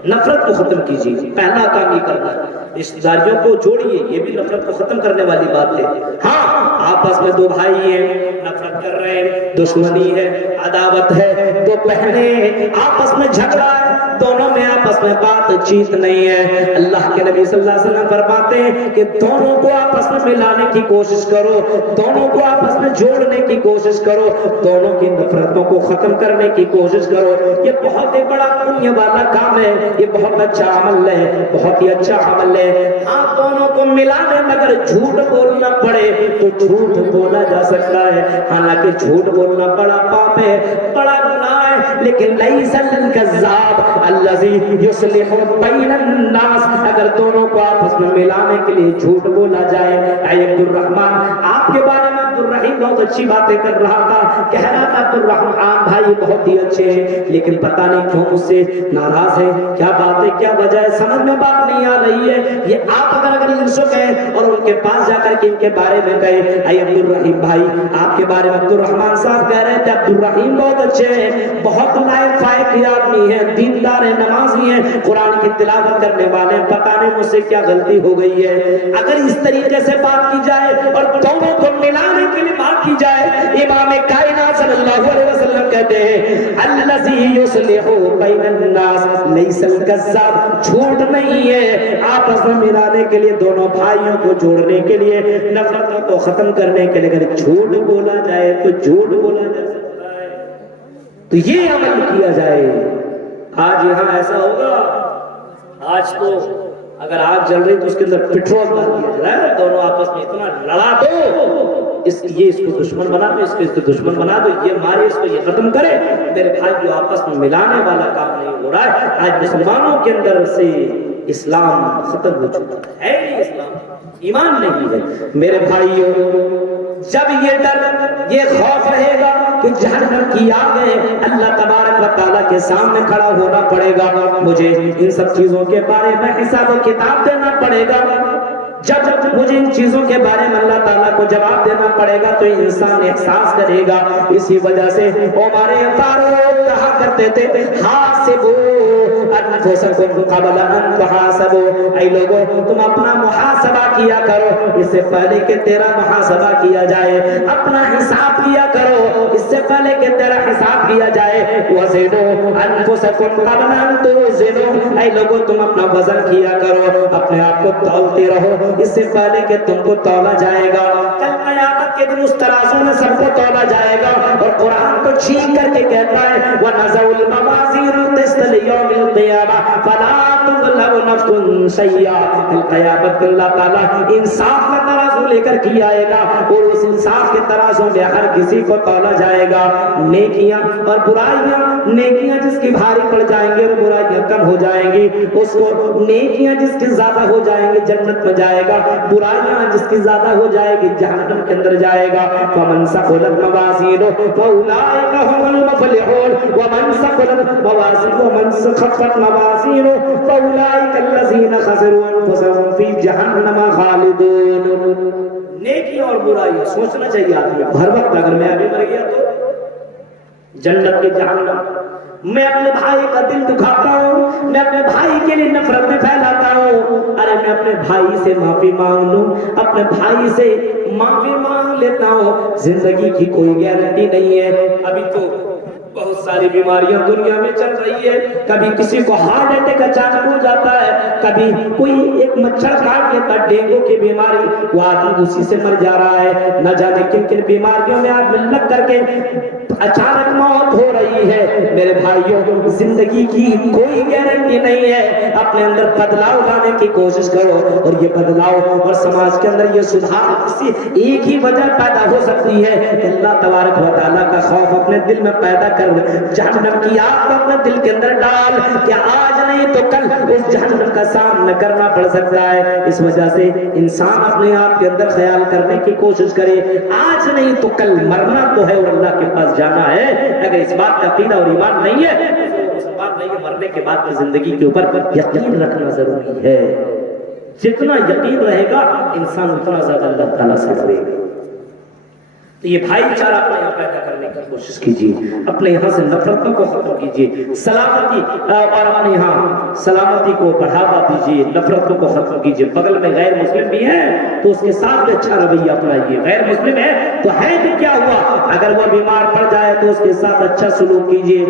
نفرت کو ختم کیجیے، پہلا کام یہ کرنا ہے۔ رشتہ داریوں کو جوڑیے، یہ بھی نفرت کو ختم کرنے والی بات ہے۔ ہاں آپس میں دو بھائی ہیں، نفرت کر رہے ہیں، دشمنی ہے، عداوت ہے، دو بہنیں آپس میں جھگڑا ہے، دونوں میں آپس میں بات چیت نہیں ہے، اللہ کے نبی صلی اللہ علیہ وسلم فرماتے ہیں کہ دونوں کو آپس میں ملانے کی کوشش کرو، دونوں کو آپس میں جوڑنے کی کوشش کرو، دونوں کی نفرتوں کو ختم کرنے کی کوشش کرو۔ یہ بہت ہی بڑا پنیہ والا کام ہے، یہ بہت اچھا عمل ہے، بہت ہی اچھا عمل ہے۔ ہاں دونوں کو ملانے میں اگر جھوٹ بولنا پڑے تو جھوٹ بولا جا سکتا ہے، حالانکہ جھوٹ بولنا بڑا پاپ ہے، بڑا گناہ ہے، لیکن لیس الکذاب الذی یصلح بین الناس، اگر دونوں کو آپس میں ملانے کے لیے جھوٹ بولا جائے۔ اے عبد الرحمن، آپ کے بارے میں عبد الرحیم بہت اچھی باتیں کر رہا تھا، کہہ رہا تھا عبد الرحمن بھائی بہت ہی اچھے ہیں، لیکن پتہ نہیں کیوں مجھ سے ناراض ہیں، کیا بات ہے، کیا وجہ ہے، سمجھ میں بات نہیں آ رہی ہے۔ یہ آپ اگر ان سے گئے اور ان کے پاس جا کر کے ان کے بارے میں کہے اے عبد الرحیم بھائی آپ کے بارے میں عبد الرحمن صاحب کہہ رہے تھے عبد الرحیم بہت اچھے ہیں، بہت لائق فائق آدمی ہیں، دیندار ہیں، نمازی ہیں، قرآن کی تلاوت کرنے والے ہیں، پتہ نہیں مجھ سے کیا غلطی ہو گئی ہے۔ اگر اس طریقے سے بات کی جائے اور دونوں کو ملانے کے لیے بات کی جائے، امام کائنات صلی اللہ علیہ وسلم کہتے ہیں الذی یصلح بین الناس لیس الکذاب، جھوٹ نہیں ہے، آپس میں ملانے کے لیے، دونوں بھائیوں کو جوڑنے کے لیے، نفرتوں کو ختم کرنے کے لیے اگر جھوٹ بولا جائے تو جھوٹ بولا جا سکتا ہے، تو یہ عمل کیا جائے۔ آج یہاں ایسا ہوگا، آج تو اگر آگ جل رہی تو اس کے اندر پیٹرول ڈال دیا جائے، دونوں آپس میں اتنا لڑا دو، یہ اس کو دشمن بنا دو، اس کو دشمن بنا دو، یہ مارے اس کو یہ ختم کرے۔ میرے بھائی جو آپس میں ملانے والا کام نہیں ہو رہا ہے، آج مسلمانوں کے اندر سے اسلام ختم ہو چکا ہے، نہیں اسلام، ایمان نہیں ہے۔ میرے بھائیوں جب یہ ڈر، یہ خوف رہے گا کہ جہنم کی آگ ہے، اللہ تبارک و تعالیٰ کے سامنے کھڑا ہونا پڑے گا، مجھے ان سب چیزوں کے بارے میں حساب و کتاب دینا پڑے گا، جب مجھے ان چیزوں کے بارے میں اللہ تعالیٰ کو جواب دینا پڑے گا تو انسان احساس کرے گا۔ اسی وجہ سے عمر فاروق کہا کرتے تھے حاسبو انفسکم قبل ان تحاسبو، اے لوگوں تم اپنا محاسبہ کیا کرو اس سے پہلے کہ تیرا محاسبہ کیا جائے، اپنا حساب کیا کرو اس سے پہلے کہ تیرا حساب کیا جائے۔ وزنو انفسکم قبل ان توزنو، اے لوگوں تم اپنا وزن کیا کرو، اپنے آپ کو تولتے رہو اس سے پہلے کہ تم کو تولا جائے گا۔ کل قیامت کے دن اس ترازو میں سب کو تولا جائے گا، اور قرآن تو چھین کر کے کہتا ہے وَنَزَعُ الْمَوَازِينَ الْقِسْطَ لِيَوْمِ الْقِيَامَةِ فَلَا تُظْلَمُ نَفْسٌ شَيْئًا، کل قیامت کو اللہ تعالیٰ انصاف کا ترازو لے کر کے آئے گا، اور اس انصاف کے ترازو میں ہر کسی کو تولا جائے گا۔ نیکیاں اور برائیاں، نیکیاں جس کی بھاری پڑ جائیں گے اور برائیاں کم ہو جائیں گی، اس کو نیکیاں جس کی زیادہ ہو جائیں گی جنت میں جائے گا، برائیاں جس کی زیادہ ہو جائے گی جہنم کے اندر جائے گا۔ فَمَنْ ثَقُلَتْ مَوَازِينُهُ فَأُولَٰئِكَ هُمُ الْمُفْلِحُونَ وَمَنْ ثَقُلَتْ مَوَازِينُهُ وَمَنْ خَفَّتْ مَوَازِينُهُ فَأُولَٰئِكَ الَّذِينَ خَسِرُوا أَنفُسَهُمْ فِي جَهَنَّمَ خَالِدُونَ۔ نیکی اور برائی سوچنا چاہیے آدمی کو ہر وقت، اگر میں ابھی مر گیا تو جنت کی جہنم، میں اپنے بھائی کا دل دکھاتا ہوں، میں اپنے بھائی کے لیے نفرتیں پھیلاتا ہوں، ارے میں اپنے بھائی سے معافی مانگ لوں، اپنے اپنے بھائی سے معافی مانگ لیتا ہوں. زندگی کی کوئی گارنٹی نہیں ہے. ابھی تو بہت ساری بیماریاں دنیا میں چل رہی ہے. کبھی کسی کو ہارٹ اٹیک اچانک ہو جاتا ہے, کبھی کوئی ایک مچھر کاٹ لیتا ہے, ڈینگو کی بیماری, وہ آدمی اسی سے مر جا رہا ہے. نہ جانے کن کن بیماریوں میں آدمی لگ کر کے اچانک موت ہو رہی ہے. میرے بھائیوں, زندگی کی کوئی گارنٹی نہیں ہے. اپنے اندر بدلاؤ لانے کی کوشش کرو, اور یہ بدلاؤ اور سماج کے اندر یہ سدھار کسی ایک ہی وجہ پیدا ہو سکتی ہے کہ اللہ تبارک و تعالیٰ کا خوف اپنے دل میں پیدا کر, جہنم کی آگ کو اپنے دل کے اندر ڈال کہ آج نہیں تو کل اس جہنم کا سامنا کرنا پڑ سکتا ہے. اس وجہ سے انسان اپنے آپ کے اندر خیال کرنے کی کوشش کرے, آج نہیں تو کل مرنا تو ہے اور اللہ کے پاس جانا ہے. اگر اس بات کا عقیدہ اور ایمان نہیں ہے, مسلمان نہیں ہے, مرنے کے بعد کی زندگی کے اوپر یقین رکھنا ضروری ہے. جتنا یقین رہے گا انسان اتنا زیادہ اللہ تعالیٰ سے ڈرے گا. تو یہ بھائی چارہ اپنے یہاں پیدا کرنے کی کوشش کیجیے, اپنے یہاں سے نفرتوں کو ختم کیجیے, سلامتی اور اپنے یہاں سلامتی کو بڑھاوا دیجیے, نفرتوں کو ختم کیجیے. بغل میں غیر مسلم بھی ہے تو اس کے ساتھ بھی اچھا رویہ اپنائیے. غیر مسلم ہے تو کیا ہوا, اگر وہ بیمار پڑ جائے تو اس کے ساتھ اچھا سلوک کیجیے.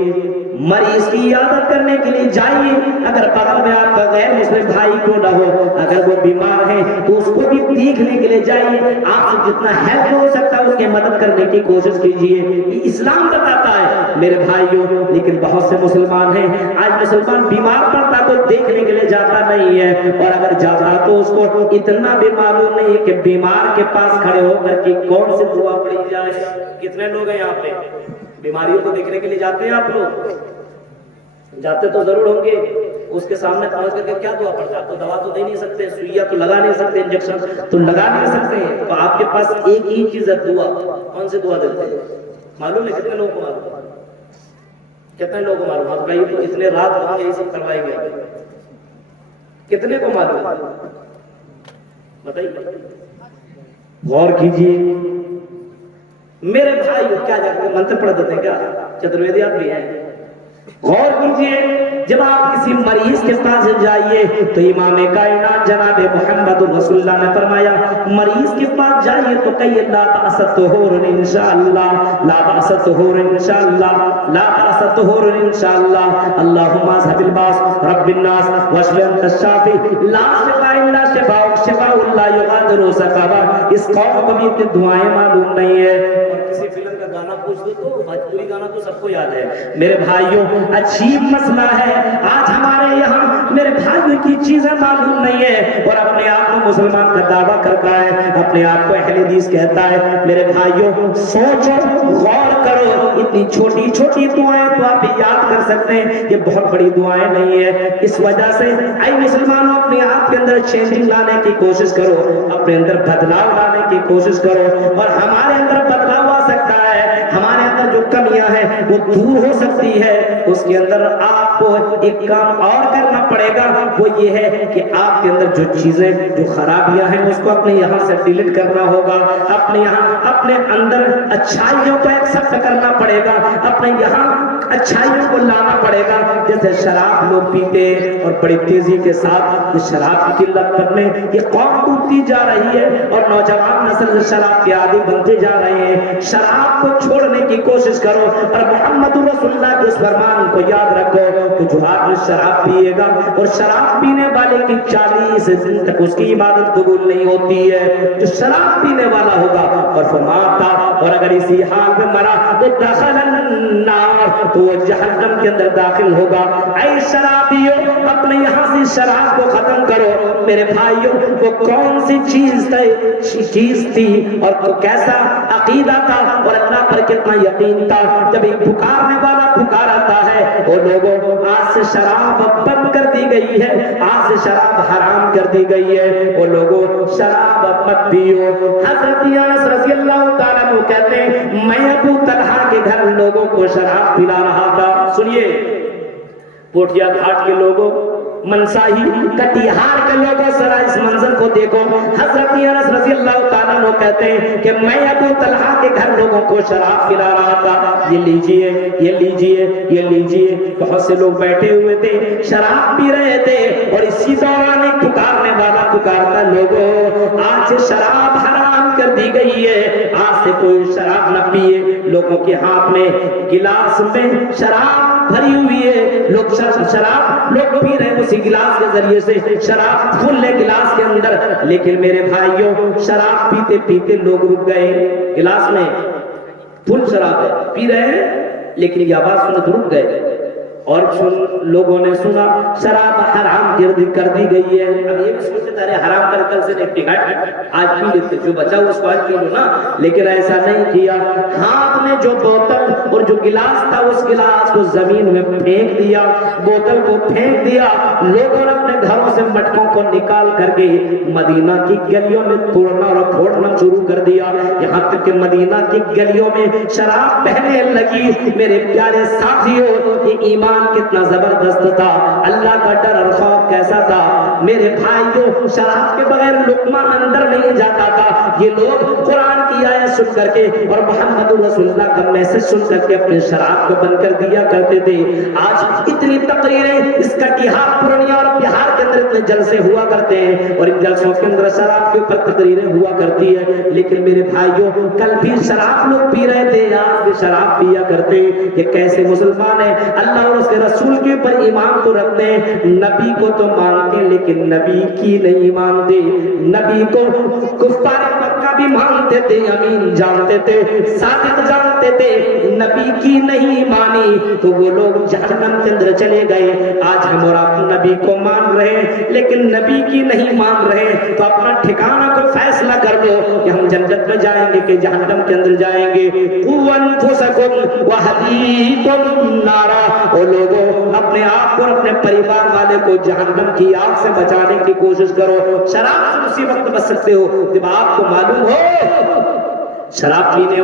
مریض کی عیادت کرنے کے لیے جائیے, اگر بغل میں آپ کا غیر مسلم بھائی کیوں نہ ہو, اگر وہ بیمار ہے تو اس کو بھی دیکھنے کے لیے جائیے. آپ سے جتنا ہیلپ ہو سکتا ہے اس کی مدد کرنے کی کوشش کیجیے. یہ اسلام بتاتا ہے میرے بھائیوں. لیکن بہت سے مسلمان ہیں, آج مسلمان بیمار پڑتا تو دیکھنے کے لیے جاتا نہیں ہے, اور اگر جاتا تو اس کو اتنا بھی معلوم نہیں ہے کہ بیمار کے پاس کھڑے ہو کر کے کون سی دعا پڑھی جائے. کتنے لوگ ہیں یہاں پہ بیماریوں کو دیکھنے کے لیے جاتے ہیں؟ آپ لوگ جاتے تو ضرور ہوں گے. اس کے سامنے پہنچ کر کے کیا دعا پڑتا ہے؟ تو دوا تو دے نہیں سکتے, سوئیاں تو لگا نہیں سکتے, انجیکشن تو لگا نہیں سکتے. تو آپ کے پاس ایک ہی چیز ہے, دعا. کون سی دعا دیتے ہیں معلوم ہے؟ کتنے لوگوں کو معلوم؟ کتنے لوگوں کو معلوم؟ آپ کا یہ اتنے رات وہاں یہی سب کروائے گئے, کتنے کو معلوم بتائیے؟ غور کیجیے میرے بھائی. کیا جاتے ہیں منتر پڑھ دیتے ہیں کیا؟ چترویدیات بھی ہیں. غور کیجیے, جب آپ کسی مریض کے پاس جائیے تو امام کائنات جناب محمد رسول اللہ نے فرمایا, مریض کے پاس جائیے تو کہیے لا بأس طہور انشاءاللہ, لا بأس طہور انشاءاللہ, لا بأس طہور انشاءاللہ, اللہم اذھب الباس رب الناس واشف انت الشافی لا شفاء الا شفاؤک شفاء لا یغادر سقما. اس قوم کو بھی اتنی دعائیں معلوم نہیں ہے. اور کسی فلم کا گانا پوچھ دو تو بھوجپوری گانا تو سب کو یاد ہے. میرے بھائیوں, عجیب مسئلہ ہے آج ہمارے یہاں میرے بھائیوں کی چیزیں معلوم نہیں ہے, اور اپنے آپ کو مسلمان کا دعویٰ کرتا ہے, اپنے آپ کو اہل حدیث کہتا ہے. میرے بھائیوں سوچو, غور کرو, اتنی چھوٹی چھوٹی دعائیں تو آپ یاد کر سکتے ہیں, یہ بہت بڑی دعائیں نہیں ہے. اس وجہ سے اے مسلمانوں, اپنے آپ کے اندر چینجنگ لانے کی کوشش کرو, اپنے اندر بدلاؤ لانے کی کوشش کرو. اور ہمارے اندر بدلاؤ آ سکتا ہے, ہمارے اندر جو کمیاں ہیں وہ دور ہو سکتی ہے. اس کے اندر آپ کو ایک کام اور کرنا پڑے گا, وہ یہ ہے کہ آپ کے اندر جو چیزیں جو خرابیاں ہیں اس کو اپنے یہاں سے ڈیلیٹ کرنا ہوگا. اپنے یہاں اپنے اندر اچھائیوں کو ایکسپٹ کرنا پڑے گا, اپنے یہاں اچھائیوں کو لانا پڑے گا. جیسے شراب لوگ پیتے اور بڑی تیزی کے ساتھ شراب کی لت میں یہ قوم ڈوبتی جا رہی ہے, اور نوجوان نسل شراب کے عادی بنتے جا رہے ہیں. شراب کو چھوڑنے کی کوشش کرو, اور محمد رسول اللہ کے اس فرمان کو یاد رکھو کہ جو آدمی شراب پیے گا, اور شراب پینے والے کی 40 دن تک اس کی عبادت قبول نہیں ہوتی ہے, جو شراب پینے والا ہوگا. اور فرماتا, اور اگر اسی حال میں مرا تو دخل النار, تو وہ جہنم کے اندر داخل ہوگا. اے شرابیوں, اپنے یہاں سے شراب کو ختم کرو. میرے بھائیوں, وہ کون سی چیز تھی اور کیسا عقیدہ تھا اور اللہ پر کتنا یقین تھا. جب ایک پکارنے والا پکارتا ہے, وہ لوگوں آج سے شراب بند کر دی گئی ہے, آج سے شراب حرام کر دی گئی ہے, وہ لوگوں شراب مت پیو. حضرت انس رضی اللہ تعالیٰ عنہ کہتے ہیں, میں ابو طلحہ کے گھر لوگوں کو شراب پلا رہا تھا. سنیے, پوٹھیا گھاٹ کے لوگوں منصاہی کٹیہار کے لوگوں ذرا اس منظر کو دیکھو. حضرت انس رضی اللہ تعالیٰ عنہ کہتے ہیں کہ میں ابو طلحہ کے گھر لوگوں کو شراب پلا رہا تھا. یہ لیجئے یہ لیجئے یہ لیجئے. بہت سے لوگ بیٹھے ہوئے تھے شراب پی رہے تھے اور اسی دوران ایک پکارنے والا پکارتا لوگوں آج شراب حرام کر دی گئی ہے, آج سے کوئی شراب نہ پیے. لوگوں کے ہاتھ میں گلاس میں شراب بھری ہوئی ہے, لوگ شراب لوگ پی رہے ہیں اسی گلاس کے ذریعے سے, شراب کھلے گلاس کے اندر. لیکن میرے بھائیوں شراب پیتے پیتے لوگ رک گئے. گلاس میں فل شراب ہے, پی رہے ہیں لیکن یہ آواز سنے رک گئے اور لوگوں نے سنا شراب حرام کر دی گئی ہے. اب یہ بھی سوچتے تھے حرام کر کل سے نہیں پیگا, آج پی لیتے, جو بچا اس کو آج پی لو نا. لیکن ایسا نہیں کیا. ہاتھ میں جو بوتل اور جو گلاس تھا اس گلاس کو زمین میں پھینک دیا, بوتل کو پھینک دیا. لوگوں نے اپنے گھروں سے مٹکوں کو نکال کر کے مدینہ کی گلیوں میں توڑنا اور پھوڑنا شروع کر دیا, یہاں تک کہ مدینہ کی گلیوں میں شراب بہنے لگی. میرے پیارے ساتھیوں یہ ایمان کتنا زبردست تھا, اللہ کا ڈر اور خوف کیسا تھا. میرے بھائیوں شراب کے بغیر لقمہ اندر نہیں جاتا تھا. یہ لوگ قرآن کی آیت سن کر کے اور محمد رسول اللہ کا میسج سن کر کے اپنے شراب کو بند کر دیا کرتے تھے. آج اتنی تقریریں اس کٹیہار پورنیہ اور بہار کے اندر اتنے جلسے ہوا کرتے ہیں اور ان جلسوں کے اندر شراب کے اوپر تقریریں ہوا کرتی ہے. لیکن میرے بھائیوں کل بھی شراب لوگ پی رہے تھے, آج بھی شراب پیا کرتے. یہ کیسے مسلمان ہیں؟ اللہ اور اس کے رسول کے اوپر ایمان تو رکھتے ہیں, نبی کو تو مانتے ہیں لیکن نبی کی نہیں مانتے. نبی کو کفار مکہ بھی مانتے تھے, امین جانتے تھے, صادق جانتے تھے, نبی کی نہیں مانی تو وہ لوگ جہنم کے اندر چلے گئے. آج ہم اور آپ نبی کو مان رہے ہیں لیکن نبی کی نہیں مان رہے, تو اپنا ٹھکانہ کو فیصلہ کر لو کہ ہم جنت میں جائیں گے کہ جہنم کے اندر جائیں گے. قُوْ أَنفُسَكُمْ وَأَهْلِيكُمْ نَارًا. وہ لوگوں اپنے آپ کو اور اپنے پریوار والے کو جہنم کی آگ سے بچانے کی کوشش کرو. شراب سے اسی وقت بچ سکتے ہو جب آپ کو معلوم ہو شراب پینے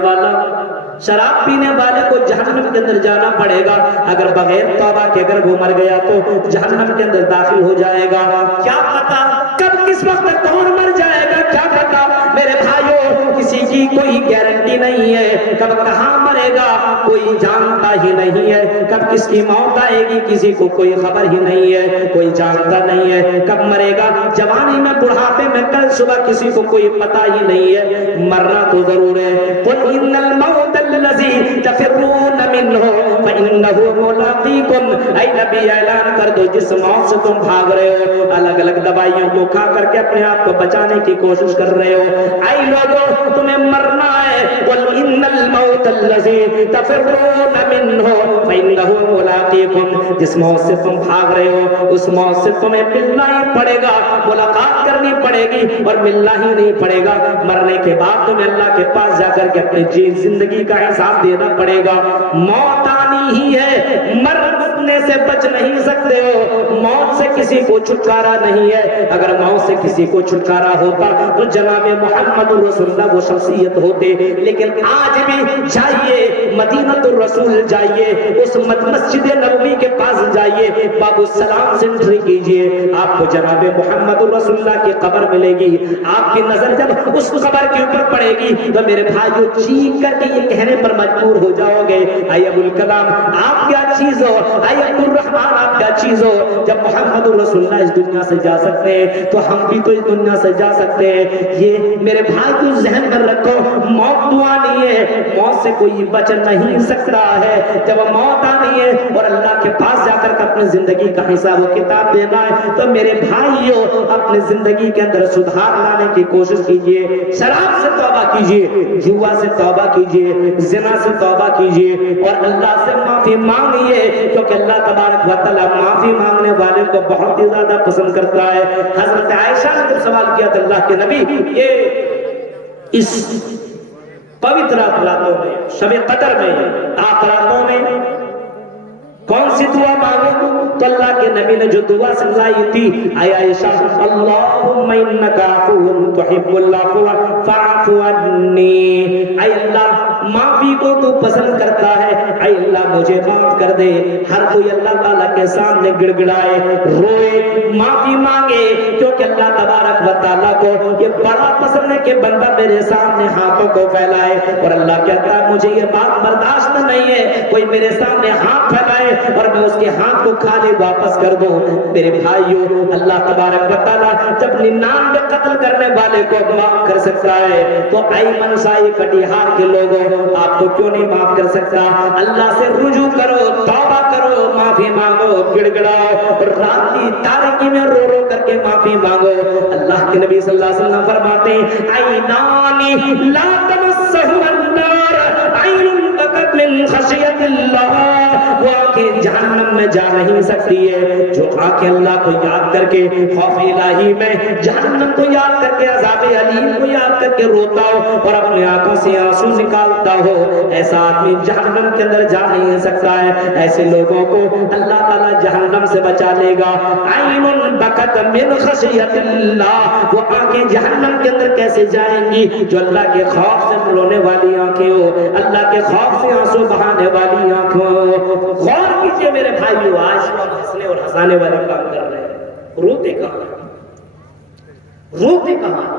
والے کو جہنم کے اندر جانا پڑے گا. اگر بغیر توبہ کے اگر وہ مر گیا تو جہنم کے اندر داخل ہو جائے گا. کیا پتا کب کس وقت کون مر جائے گا, کیا پتا. میرے بھائیوں کسی کی کوئی گارنٹی نہیں ہے, کب کہاں مرے گا کوئی جانتا ہی نہیں ہے. کب کس کی موت آئے گی کسی کو کوئی خبر ہی نہیں ہے, کوئی جانتا نہیں ہے. کب مرے گا جوانی میں, بڑھاپے میں, کل صبح کسی کو کوئی پتہ ہی نہیں ہے. مرنا تو ضرور ہے. قُلْ إِنَّ الْمَوْتَ الَّذِي تَفِرُّونَ مِنْهُ فَإِنَّهُ مُلَاقِيكُمْ. اے نبی اعلان کر دو جس موت سے تم بھاگ رہے ہو, الگ الگ دوائیوں کو کھا کر کے اپنے آپ کو بچانے کی کوشش کر رہے ہو, اے لوگوں تمہیں مرنا ہے. قُلْ إِنَّ الْمَوْتَ الَّذِي تَفِرُّونَ مِنْهُ فَإِنَّهُ مُلَاقِيكُمْ. جس موت سے تم بھاگ رہے ہو اس موت سے تمہیں ملنا ہی پڑے گا, ملاقات کرنی پڑے گی اور ملنا ہی نہیں پڑے گا. مرنے کے بعد تمہیں اللہ کے پاس جا کر کے اپنی زندگی کا حساب دینا پڑے گا. موت آنی ہی ہے, مرنے سے بچ نہیں سکتے ہو, موت سے کسی کو چھٹکارا نہیں ہے. اگر موت سے کسی کو چھٹکارا ہوتا تو جناب محمد رسول اللہ وہ شخصیت ہوتے. لیکن آج بھی جائیے مدینہ الرسول جائیے, اس مسجد نبوی کے پاس جائیے, باب السلام سے انٹری کیجئے, آپ کو جناب محمد رسول اللہ کی قبر ملے گی. آپ کی نظر جب اس قبر کے اوپر پڑے گی تو میرے بھائیو چیخ کر کے یہ کہنے پر مجبور ہو جاؤ گے, اے ابو الکلام آپ کیا چیز ہو, اے عبد الرحمن آپ کیا چیز ہو. جب محمد رسول اللہ اس دنیا سے جا سکتے ہیں تو ہم بھی تو اس دنیا سے جا سکتے ہیں. یہ میرے بھائی کو ذہن میں رکھو, موت دعا نہیں ہے, موت سے کوئی بچ نہیں سکتا ہے. جب موت آنی ہے اور اللہ کے پاس جا کر اپنی زندگی کا حساب و کتاب دینا ہے تو میرے بھائیو اپنی زندگی کے اندر سدھار لانے کی کوشش کیجئے. شراب سے توبہ کیجئے, جوا سے توبہ کیجئے, زنا سے توبہ کیجئے اور اللہ سے معافی مانگیے, کیونکہ اللہ تبارک و تعالی معافی مانگنے والے کو بہت ہی زیادہ پسند کرتا ہے. حضرت عائشہ نے جب سوال کیا تو اللہ کے نبی یہ اس پوتر راتوں میں, شب قدر میں, راتوں میں کون سی دعا مانگو؟ تو اللہ کے نبی نے جو دعا سمجھائی تھی, اے عائشہ اللہم انک عفو تحب العفو فاعف عنی, اے اللہ معافی کو تو پسند کرتا ہے, اے اللہ مجھے معاف کر دے. ہر کوئی اللہ تعالیٰ کے سامنے گڑ گڑائے, روئے, معافی مانگے, کیونکہ اللہ تبارک و تعالیٰ کو یہ بڑا پسند ہے کہ بندہ میرے سامنے ہاتھوں کو پھیلائے. اور اللہ کہتا ہے مجھے یہ بات برداشت نہیں ہے کوئی میرے سامنے ہاتھ پھیلائے اور میں اس کے ہاتھ کو خالی واپس کر دوں. میرے بھائیو, اللہ تبارک و تعالیٰ جب 99 قتل کرنے والے کو معاف کر سکتا ہے تو ایمن سائی کٹیہار کے لوگوں آپ کو کیوں نہیں معاف کر سکتا؟ اللہ سے رجوع کرو, توبہ کرو, معافی مانگو, گڑ گڑاؤ, رات کی تاریکی میں رو رو کر کے معافی مانگو. اللہ کے نبی صلی اللہ علیہ وسلم فرماتے ہیں عینانی لا تمسہما النار عین بکت من خشیت اللہ. وہ آنکھیں جہنم میں جا نہیں سکتی ہے جو آنکھیں اللہ کو یاد کر کے خوف الہی میں جہنم کو یاد کر کے عذاب علیم کو یاد کر کے روتا ہو اور اپنے آنکھوں سے آنسو نکالتا ہو. ایسا آدمی جہنم کے اندر جا نہیں سکتا ہے. ایسے لوگوں کو اللہ تعالیٰ جہنم سے بچا لے گا. عین بکت من خشیت اللہ, وہ آنکھیں جہنم کے اندر کیسے جائیں گی؟ جو اللہ کے خوف سے رونے والی آنکھیں ہو, اللہ کے خوف سے آنسو بہانے والی آنکھیں ہو. غور کیجئے میرے بھائیو, آج ہم ہنسنے اور ہنسانے والے کام کر رہے ہیں, روتے کہاں, روتے کہاں؟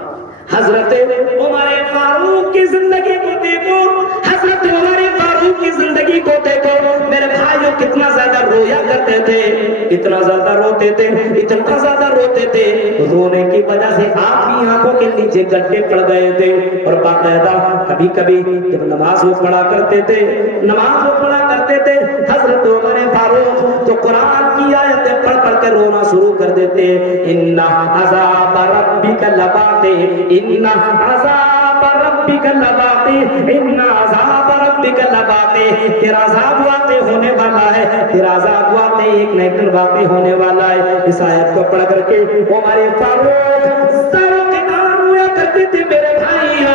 حضرت عمر فاروق کی زندگی کو دیکھو, حضرت عمر فاروق کی زندگی کو دیکھو میرے بھائیو, کتنا زیادہ رویا کرتے تھے, اتنا زیادہ روتے تھے, اتنا زیادہ روتے تھے. رونے کی وجہ سے آپ کی آنکھوں کے نیچے گڈھے پڑ گئے تھے. اور باقاعدہ کبھی کبھی جب نماز وہ پڑھا کرتے تھے, نماز وہ پڑھا کرتے تھے حضرت عمر فاروق, تو قرآن کی آیتیں پڑھ پڑھ کے رونا شروع کر دیتے. ان عذاب ربک لواقع, ان عذاب ربک لواقع, ان عذاب ربک لواقع. تیرا عذاب واقع ہونے والا ہے, تیرا عذاب واقع ایک نہ ایک واقع ہونے والا ہے. اس آیت کو پڑھ کر کے عمر فاروق سروں کے کام ہوا کرتے تھے میرے بھائی.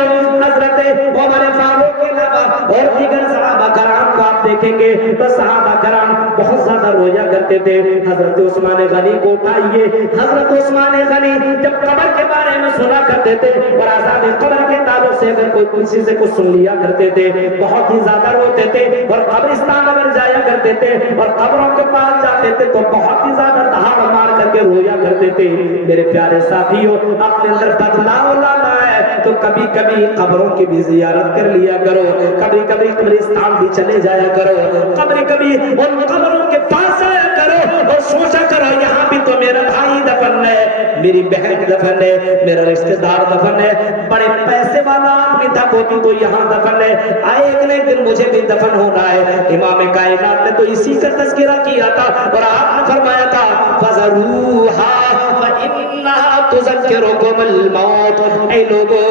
حضرت عمر فاروق کے علاوہ اور دیگر صحابہ کرام کو آپ دیکھیں گے تو صحابہ کرام بہت زیادہ رویا کرتے تھے. حضرت عثمان غنی کو اٹھائیے, حضرت عثمان غنی جب قبر کے بارے میں سنا کرتے تھے اور عذاب قبر کے تعلق سے اگر کوئی کسی سے کچھ سن لیا کرتے تھے بہت ہی زیادہ روتے تھے. اور قبرستان اگر جایا کرتے تھے اور قبروں کے پاس جاتے تھے تو بہت ہی زیادہ دہاڑ مار کر کے رویا کرتے تھے. میرے پیارے ساتھیوں, اپنے اندر بدلاؤ لانا ہے تو کبھی کبھی قبروں کی بھی زیارت کر لیا کرو, کبھی کبھی قبرستان بھی چلے جایا کرو, کبھی کبھی ان قبروں کے پاس آیا کرو اور سوچا کرو یہاں بھی تو میرا بھائی دفن ہے, میری بہن دفن ہے, میرا رشتہ دار دفن ہے, بڑے پیسے والا آدمی تھا وہ بھی تو یہاں دفن ہے, آئے ایک نہ ایک دن مجھے بھی دفن ہونا ہے. امام کائنات نے تو اسی کا تذکرہ کیا تھا اور آپ نے فرمایا تھا فَذَرُوهَا فَإِنَّهَا تُذَكِّرُكُمُ الْمَوْتَ. اے لوگوں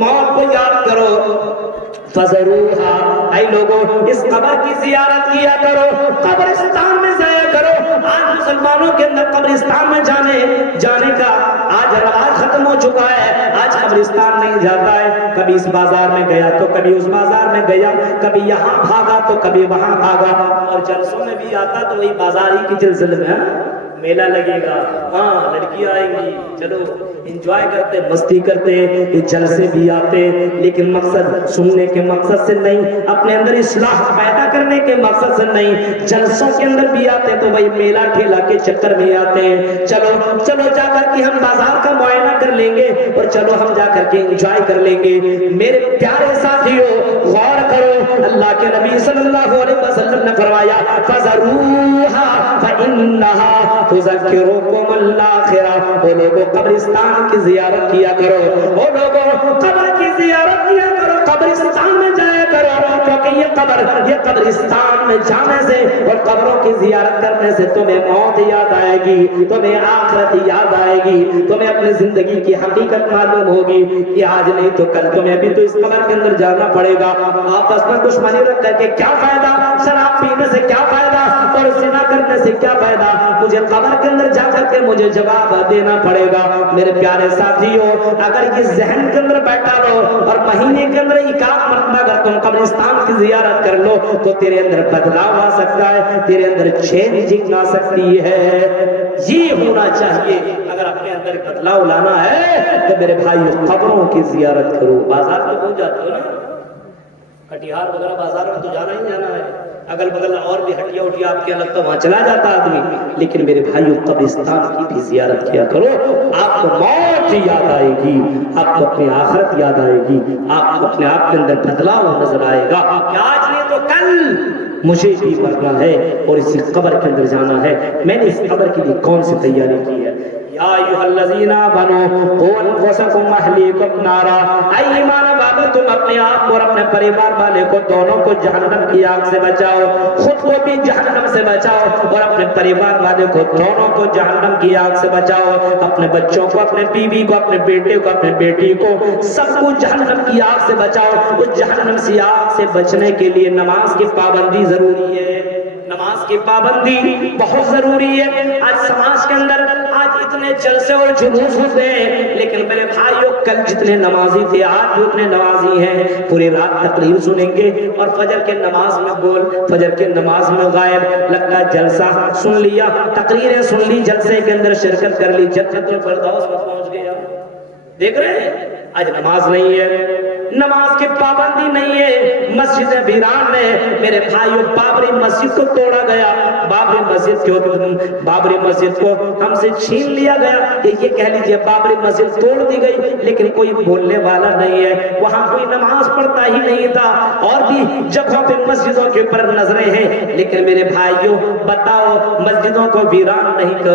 موت کو یاد کرو, فَذَرُوهَا, اے لوگوں اس قبر کی زیارت کیا کرو, قبرستان میں جایا کرو. آج مسلمانوں کے اندر قبرستان میں جانے کا آج رواج ختم ہو چکا ہے. آج قبرستان نہیں جاتا ہے, کبھی اس بازار میں گیا تو کبھی اس بازار میں گیا, کبھی یہاں بھاگا تو کبھی وہاں بھاگا. اور جلسوں میں بھی آتا تو وہی بازاری کی جلسل میں میلہ لگے گا, ہاں لڑکیاں آئیں گی, چلو انجوائے کرتے, مستی کرتے. یہ جلسے بھی آتے لیکن مقصد سننے کے مقصد سے نہیں, اپنے اندر اصلاح پیدا کرنے کے مقصد سے نہیں. جلسوں کے اندر بھی آتے تو وہی میلہ ٹھیلا کے چکر میں آتے ہیں. چلو چلو جا کر کے ہم بازار کا معائنہ کر لیں گے اور چلو ہم جا کر کے انجوائے کر لیں گے. میرے پیارے ساتھیوں غور کرو, اللہ کے نبی صلی اللہ علیہ وسلم نے فرمایا فَذَرُوهَا فَإِنَّهَا تُذَكِّرُكُمُ الْآخِرَةَ. وہ لوگوں قبرستان کی زیارت کیا کرو, وہ لوگوں قبر کی زیارت کیا کرو, قبرستان میں جایا کرو, کیونکہ یہ قبرستان میں جانے سے اور قبروں کی زیارت کرنے سے تمہیں موت یاد آئے گی, تمہیں آخرت یاد آئے گی, تمہیں اپنی زندگی کی حقیقت معلوم ہوگی کہ آج نہیں تو کل تمہیں بھی تو اس قبر کے اندر جانا پڑے گا. آپس میں دشمنی رکھ کر کے کیا فائدہ, شراب پینے سے کیا فائدہ اور زنا کرنے سے کیا فائدہ, مجھے قبر کے اندر جا کر کے مجھے جواب دینا پڑے گا. میرے پیارے ساتھیوں, اگر یہ ذہن کے اندر بیٹھا لو اور مہینے کے اندر ایک آدھ مرتبہ اگر تم قبرستان کی زیارت کر لو تو تیرے اندر بدلاؤ آ سکتا ہے, تیرے اندر چینجنگ آ سکتی ہے. یہ ہونا چاہیے. اگر اپنے اندر بدلاؤ لانا ہے تو میرے بھائیو قبروں کی زیارت کرو. بازار میں پہنچ جاتے ہو نا, کٹیہار وغیرہ بازار میں تو جانا ہی جانا ہے، اگل بغل اور بھی ہٹیا اٹھیا آپ کے یہاں لگتا وہاں چلا جاتا آدمی، لیکن میرے بھائیو قبرستان کی بھی زیارت کیا کرو، آپ کو موت یاد آئے گی، آپ کو اپنی آخرت یاد آئے گی، آپ کو اپنے آپ کے اندر بدلاؤ نظر آئے گا کہ آج نہیں تو کل مجھے بھی مرنا ہے اور اسی قبر کے اندر جانا ہے، میں نے اس قبر کے لیے کون سی تیاری کی ہے۔ یا ایھا الذین آمنوا قوا انفسکم واہلیکم نارا، اے ایمان والو تم اپنے آپ اور اپنے پریوار والے کو دونوں کو جہنم کی آگ سے بچاؤ، خود کو بھی جہنم سے بچاؤ اور اپنے پریوار والے کو دونوں کو جہنم کی آگ سے بچاؤ، اپنے بچوں کو، اپنے بیوی کو، اپنے بیٹے کو، اپنے بیٹی کو، سب کو جہنم کی آگ سے بچاؤ۔ اس جہنم سے آگ سے بچنے کے لیے نماز کی پابندی ضروری ہے، نماز کی پابندی بہت ضروری ہے۔ آج سماج کے اندر آج اتنے جلسے اور جلوس ہوتے ہیں، لیکن میرے بھائیوں کل جتنے نمازی تھے آج بھی اتنے نمازی ہیں، پوری رات تقریر سنیں گے اور فجر کے نماز میں گول، فجر کے نماز میں غائب، لگتا جلسہ سن لیا، تقریریں سن لی، جلسے کے اندر شرکت کر لی، جنت الفردوس میں پہنچ گیا۔ دیکھ رہے ہیں آج نماز نہیں ہے، نماز کی پابندی نہیں ہے، مسجد ویران میں میرے بھائیوں بابری مسجد کو توڑا گیا، بابری مسجد کو ہم سے چھین لیا گیا، یہ کہہ لیجئے بابری مسجد توڑ دی گئی، لیکن کوئی بولنے والا نہیں ہے، وہاں کوئی نماز پڑھتا ہی نہیں تھا، اور بھی جگہوں پہ مسجدوں کے اوپر نظریں ہیں، لیکن میرے بھائیوں بتاؤ مسجدوں کو ویران نہیں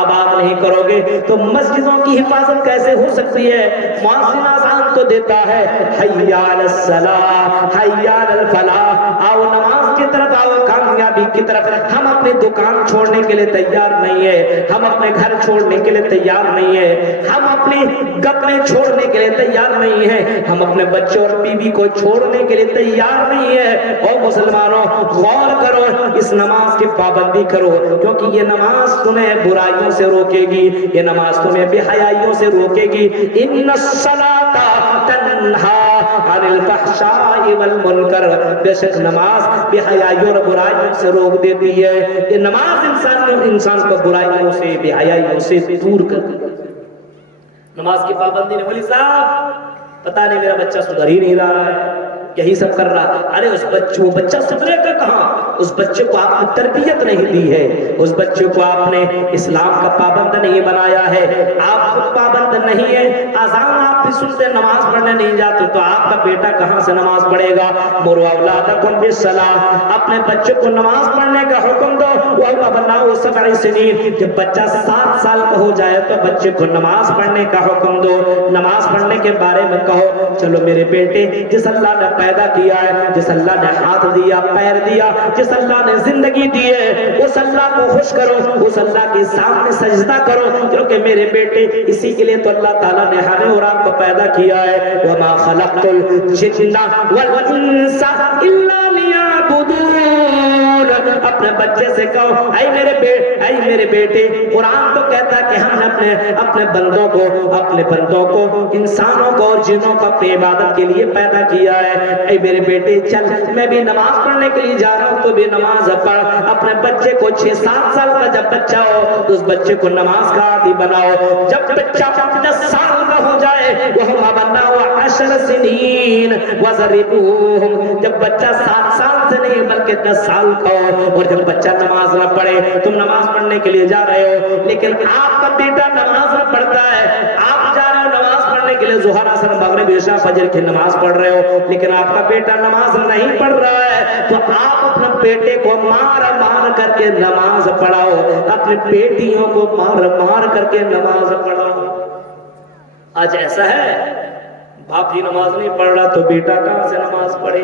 آباد نہیں کرو گے تو مسجدوں کی حفاظت کیسے ہو سکتی ہے؟ مؤذن اذان تو دیتا ہے حی علی الصلاۃ حی علی الفلاح، آؤ نماز کی طرف آؤ، کامیابی کی طرف۔ ہم اپنی دکان چھوڑنے کے لیے تیار نہیں ہے، ہم اپنے گھر چھوڑنے کے لیے تیار نہیں ہے، ہم اپنی گپیں چھوڑنے کے لیے تیار نہیں ہے، ہم اپنے بچوں اور بیوی کو چھوڑنے کے لیے تیار نہیں ہے۔ اور مسلمانوں غور کرو، اس نماز کی پابندی کرو، کیونکہ یہ نماز تمہیں برائیوں سے روکے گی، یہ نماز تمہیں بے حیائیوں سے روکے گی۔ ان الصلاۃ تنہا عن الفحشاء والمنکر، بے شک نماز بے حیائیوں اور برائیوں سے روک دیتی ہے، یہ نماز انسان کو برائیوں سے بے حیائیوں سے دور کر دیتی ہے۔ نماز کی پابندی نے بولی صاحب پتہ نہیں میرا بچہ سدھر ہی نہیں رہا ہے، یہی سب کر رہا، ارے اس وہ بچہ سدھرے گا کہاں؟ اس بچے کو آپ نے تربیت نہیں دی ہے، اس بچے کو آپ نے اسلام کا پابند نہیں بنایا ہے، آپ خود پابند نہیں ہے، اذان آپ بھی سنتے نماز پڑھنے نہیں جاتے تو آپ کا بیٹا کہاں سے نماز پڑھے گا؟ مروا اولادکم بالصلاۃ، اپنے بچے کو نماز پڑھنے کا حکم دو، وَأَبْنَاءُ سَبْعِ سِنِينَ، جب بچہ 7 سال کا ہو جائے تو بچے کو نماز پڑھنے کا حکم دو، نماز پڑھنے کے بارے میں کہو چلو میرے بیٹے جس اللہ نے پیدا کیا ہے، جس اللہ نے ہاتھ دیا، پیر دیا، جس اللہ نے زندگی دی ہے، اس اللہ کو خوش کرو، اس اللہ کے سامنے سجدہ کرو، کیونکہ میرے بیٹے اسی کے لیے تو اللہ تعالیٰ نے ہمیں اور آپ کو پیدا کیا ہے۔ وَمَا خَلَقْتُ الْجِنَّ وَالْإِنسَ إِلَّا لِيَعْبُدُونَ، اپنے بچے سے کہو اے میرے بیٹے، قرآن تو کہتا ہے کہ ہم نے اپنے بندوں کو انسانوں کو اور جنوں کو اپنی عبادت کے لیے پیدا کیا ہے۔ اے میرے بیٹے چل میں بھی نماز پڑھنے کے لیے جا رہا ہوں تو بھی نماز پڑھ، اپنے بچے کو 6-7 سال کا جب بچہ ہو تو اس بچے کو نماز کا عادی بناؤ، جب بچہ 10 سال کا ہو جائے وَهُمْ أَبْنَاءُ 10 سِنِينَ وَضَرِبُوهُمْ، جب بچہ 7 سال سے نہیں بلکہ 10 سال کا ہو، اور جب بچہ نماز نہ پڑھے، تم نماز پڑھنے کے لیے جا رہے ہو لیکن آپ کا بیٹا نماز نہ پڑھتا ہے، آپ جا رہے ہو نماز پڑھنے کے لیے، ظہر عصر مغرب عشاء فجر کی نماز پڑھ رہے ہو لیکن آپ کا بیٹا نماز نہیں پڑھ رہا ہے، تو آپ اپنے بیٹے کو مار کر کے نماز پڑھاؤ، اپنی بیٹیوں کو مار کر کے نماز پڑھاؤ۔ آج ایسا ہے باپ ہی نماز نہیں پڑھ رہا تو بیٹا کہاں سے نماز پڑھے،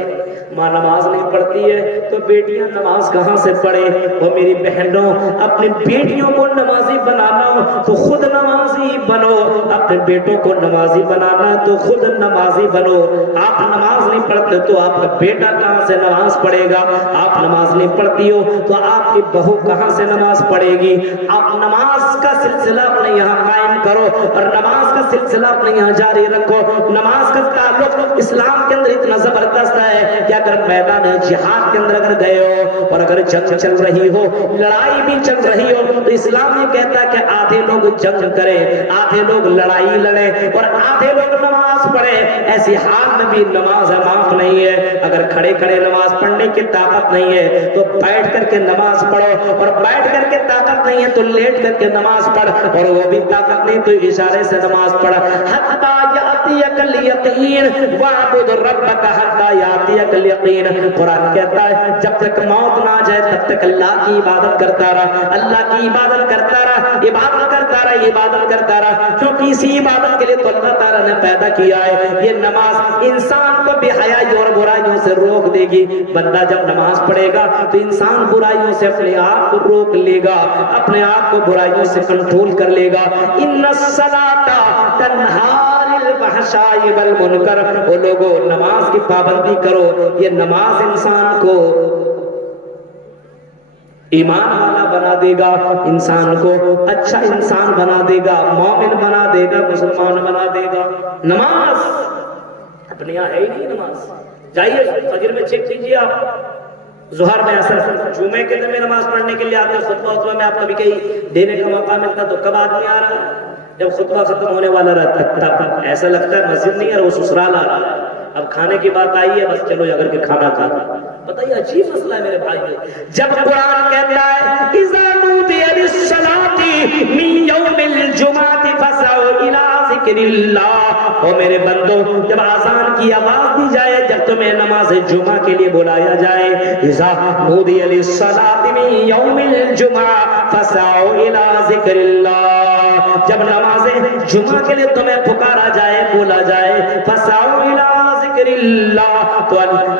ماں نماز نہیں پڑھتی ہے تو بیٹیاں نماز کہاں سے پڑھے۔ وہ میری بہنوں اپنی بیٹیوں کو نمازی بنانا تو خود نمازی بنو، اپنے بیٹوں کو نمازی بنانا تو خود نمازی بنو۔ آپ نماز نہیں پڑھتے تو آپ کا بیٹا کہاں سے نماز پڑھے گا، آپ نماز نہیں پڑھتی ہو تو آپ کی بہو کہاں سے نماز پڑھے گی۔ آپ نماز کا سلسلہ اپنے یہاں قائم کرو اور نماز کا سلسلہ اپنے یہاں جاری رکھو۔ نماز نماز کا تعلق اسلام کے اندر اتنا زبردست ہے کہ اگر میدان جہاد کے اندر اگر گئے ہو اور اگر جنگ چل رہی ہو، لڑائی بھی چل رہی ہو، تو اسلام یہ کہتا ہے کہ آدھے لوگ جنگ کریں، آدھے لوگ لڑائی لڑیں اور آدھے لوگ نماز پڑھیں۔ ایسی حال میں بھی نماز معاف نہیں ہے۔ اگر کھڑے کھڑے نماز پڑھنے کی طاقت نہیں ہے تو بیٹھ کر کے نماز پڑھو، اور بیٹھ کر کے طاقت نہیں ہے تو لیٹ کر کے نماز پڑھ، اور وہ بھی طاقت نہیں تو اشارے سے نماز پڑھ۔ حتی یاتیک الیقین واعبد ربک حتی یاتیک الیقین۔ قرآن کہتا ہے جب تک موت نہ آ جائے تب تک اللہ کی عبادت کرتا رہا، اللہ کی عبادت کرتا رہا، عبادت کرتا رہا، عبادت کرتا رہا، کیونکہ اسی عبادت کے لیے تو اللہ تعالیٰ نے پیدا کیا ہے۔ یہ نماز انسان کو بے حیائی اور برائیوں سے روک دے گی۔ بندہ جب نماز پڑھے گا تو انسان برائیوں سے اپنے آپ کو روک لے گا، اپنے آپ کو برائیوں سے کنٹرول کر لے گا۔ ان الصلاۃ تنہی عن الفحشاء والمنکر۔ وہ لوگوں نماز کی پابندی کرو۔ یہ نماز انسان کو ایمان والا بنا دے گا، انسان کو اچھا انسان بنا دے گا، مومن بنا دے گا، مسلمان بنا دے گا۔ نماز اپنے یہاں ہے ہی نہیں نماز۔ جائیے فجر میں چیک کیجیے، آپ ظہر میں اثر جمعے کے دن میں نماز پڑھنے کے لیے آتے ہیں، خطبہ میں آپ کبھی کہیں دینے کا موقع ملتا تو کب آدمی آ رہا ہے؟ جب خطبہ ختم ہونے والا رہتا تب ایسا لگتا ہے مسجد نہیں ہے وہ سسرال آ رہا ہے۔ اب کھانے کی بات آئی ہے، بس چلو اگر کے کھانا کھانا۔ بتائیے عجیب مسئلہ ہے میرے بھائی۔ جب قرآن کہتا ہے اذا نودی للصلاۃ من یوم الجمعۃ فاسعوا الی ذکر اللہ، او میرے بندو جب اذان کی آواز دی جائے، جب تمہیں نماز جمعہ کے لیے بلایا جائے، اذا نودی للصلاۃ من یوم الجمعہ فاسعوا الی ذکر اللہ، جب نماز جمعہ کے لیے تمہیں پکارا جائے، بولا جائے، فاسعوا الی ذکر اللہ،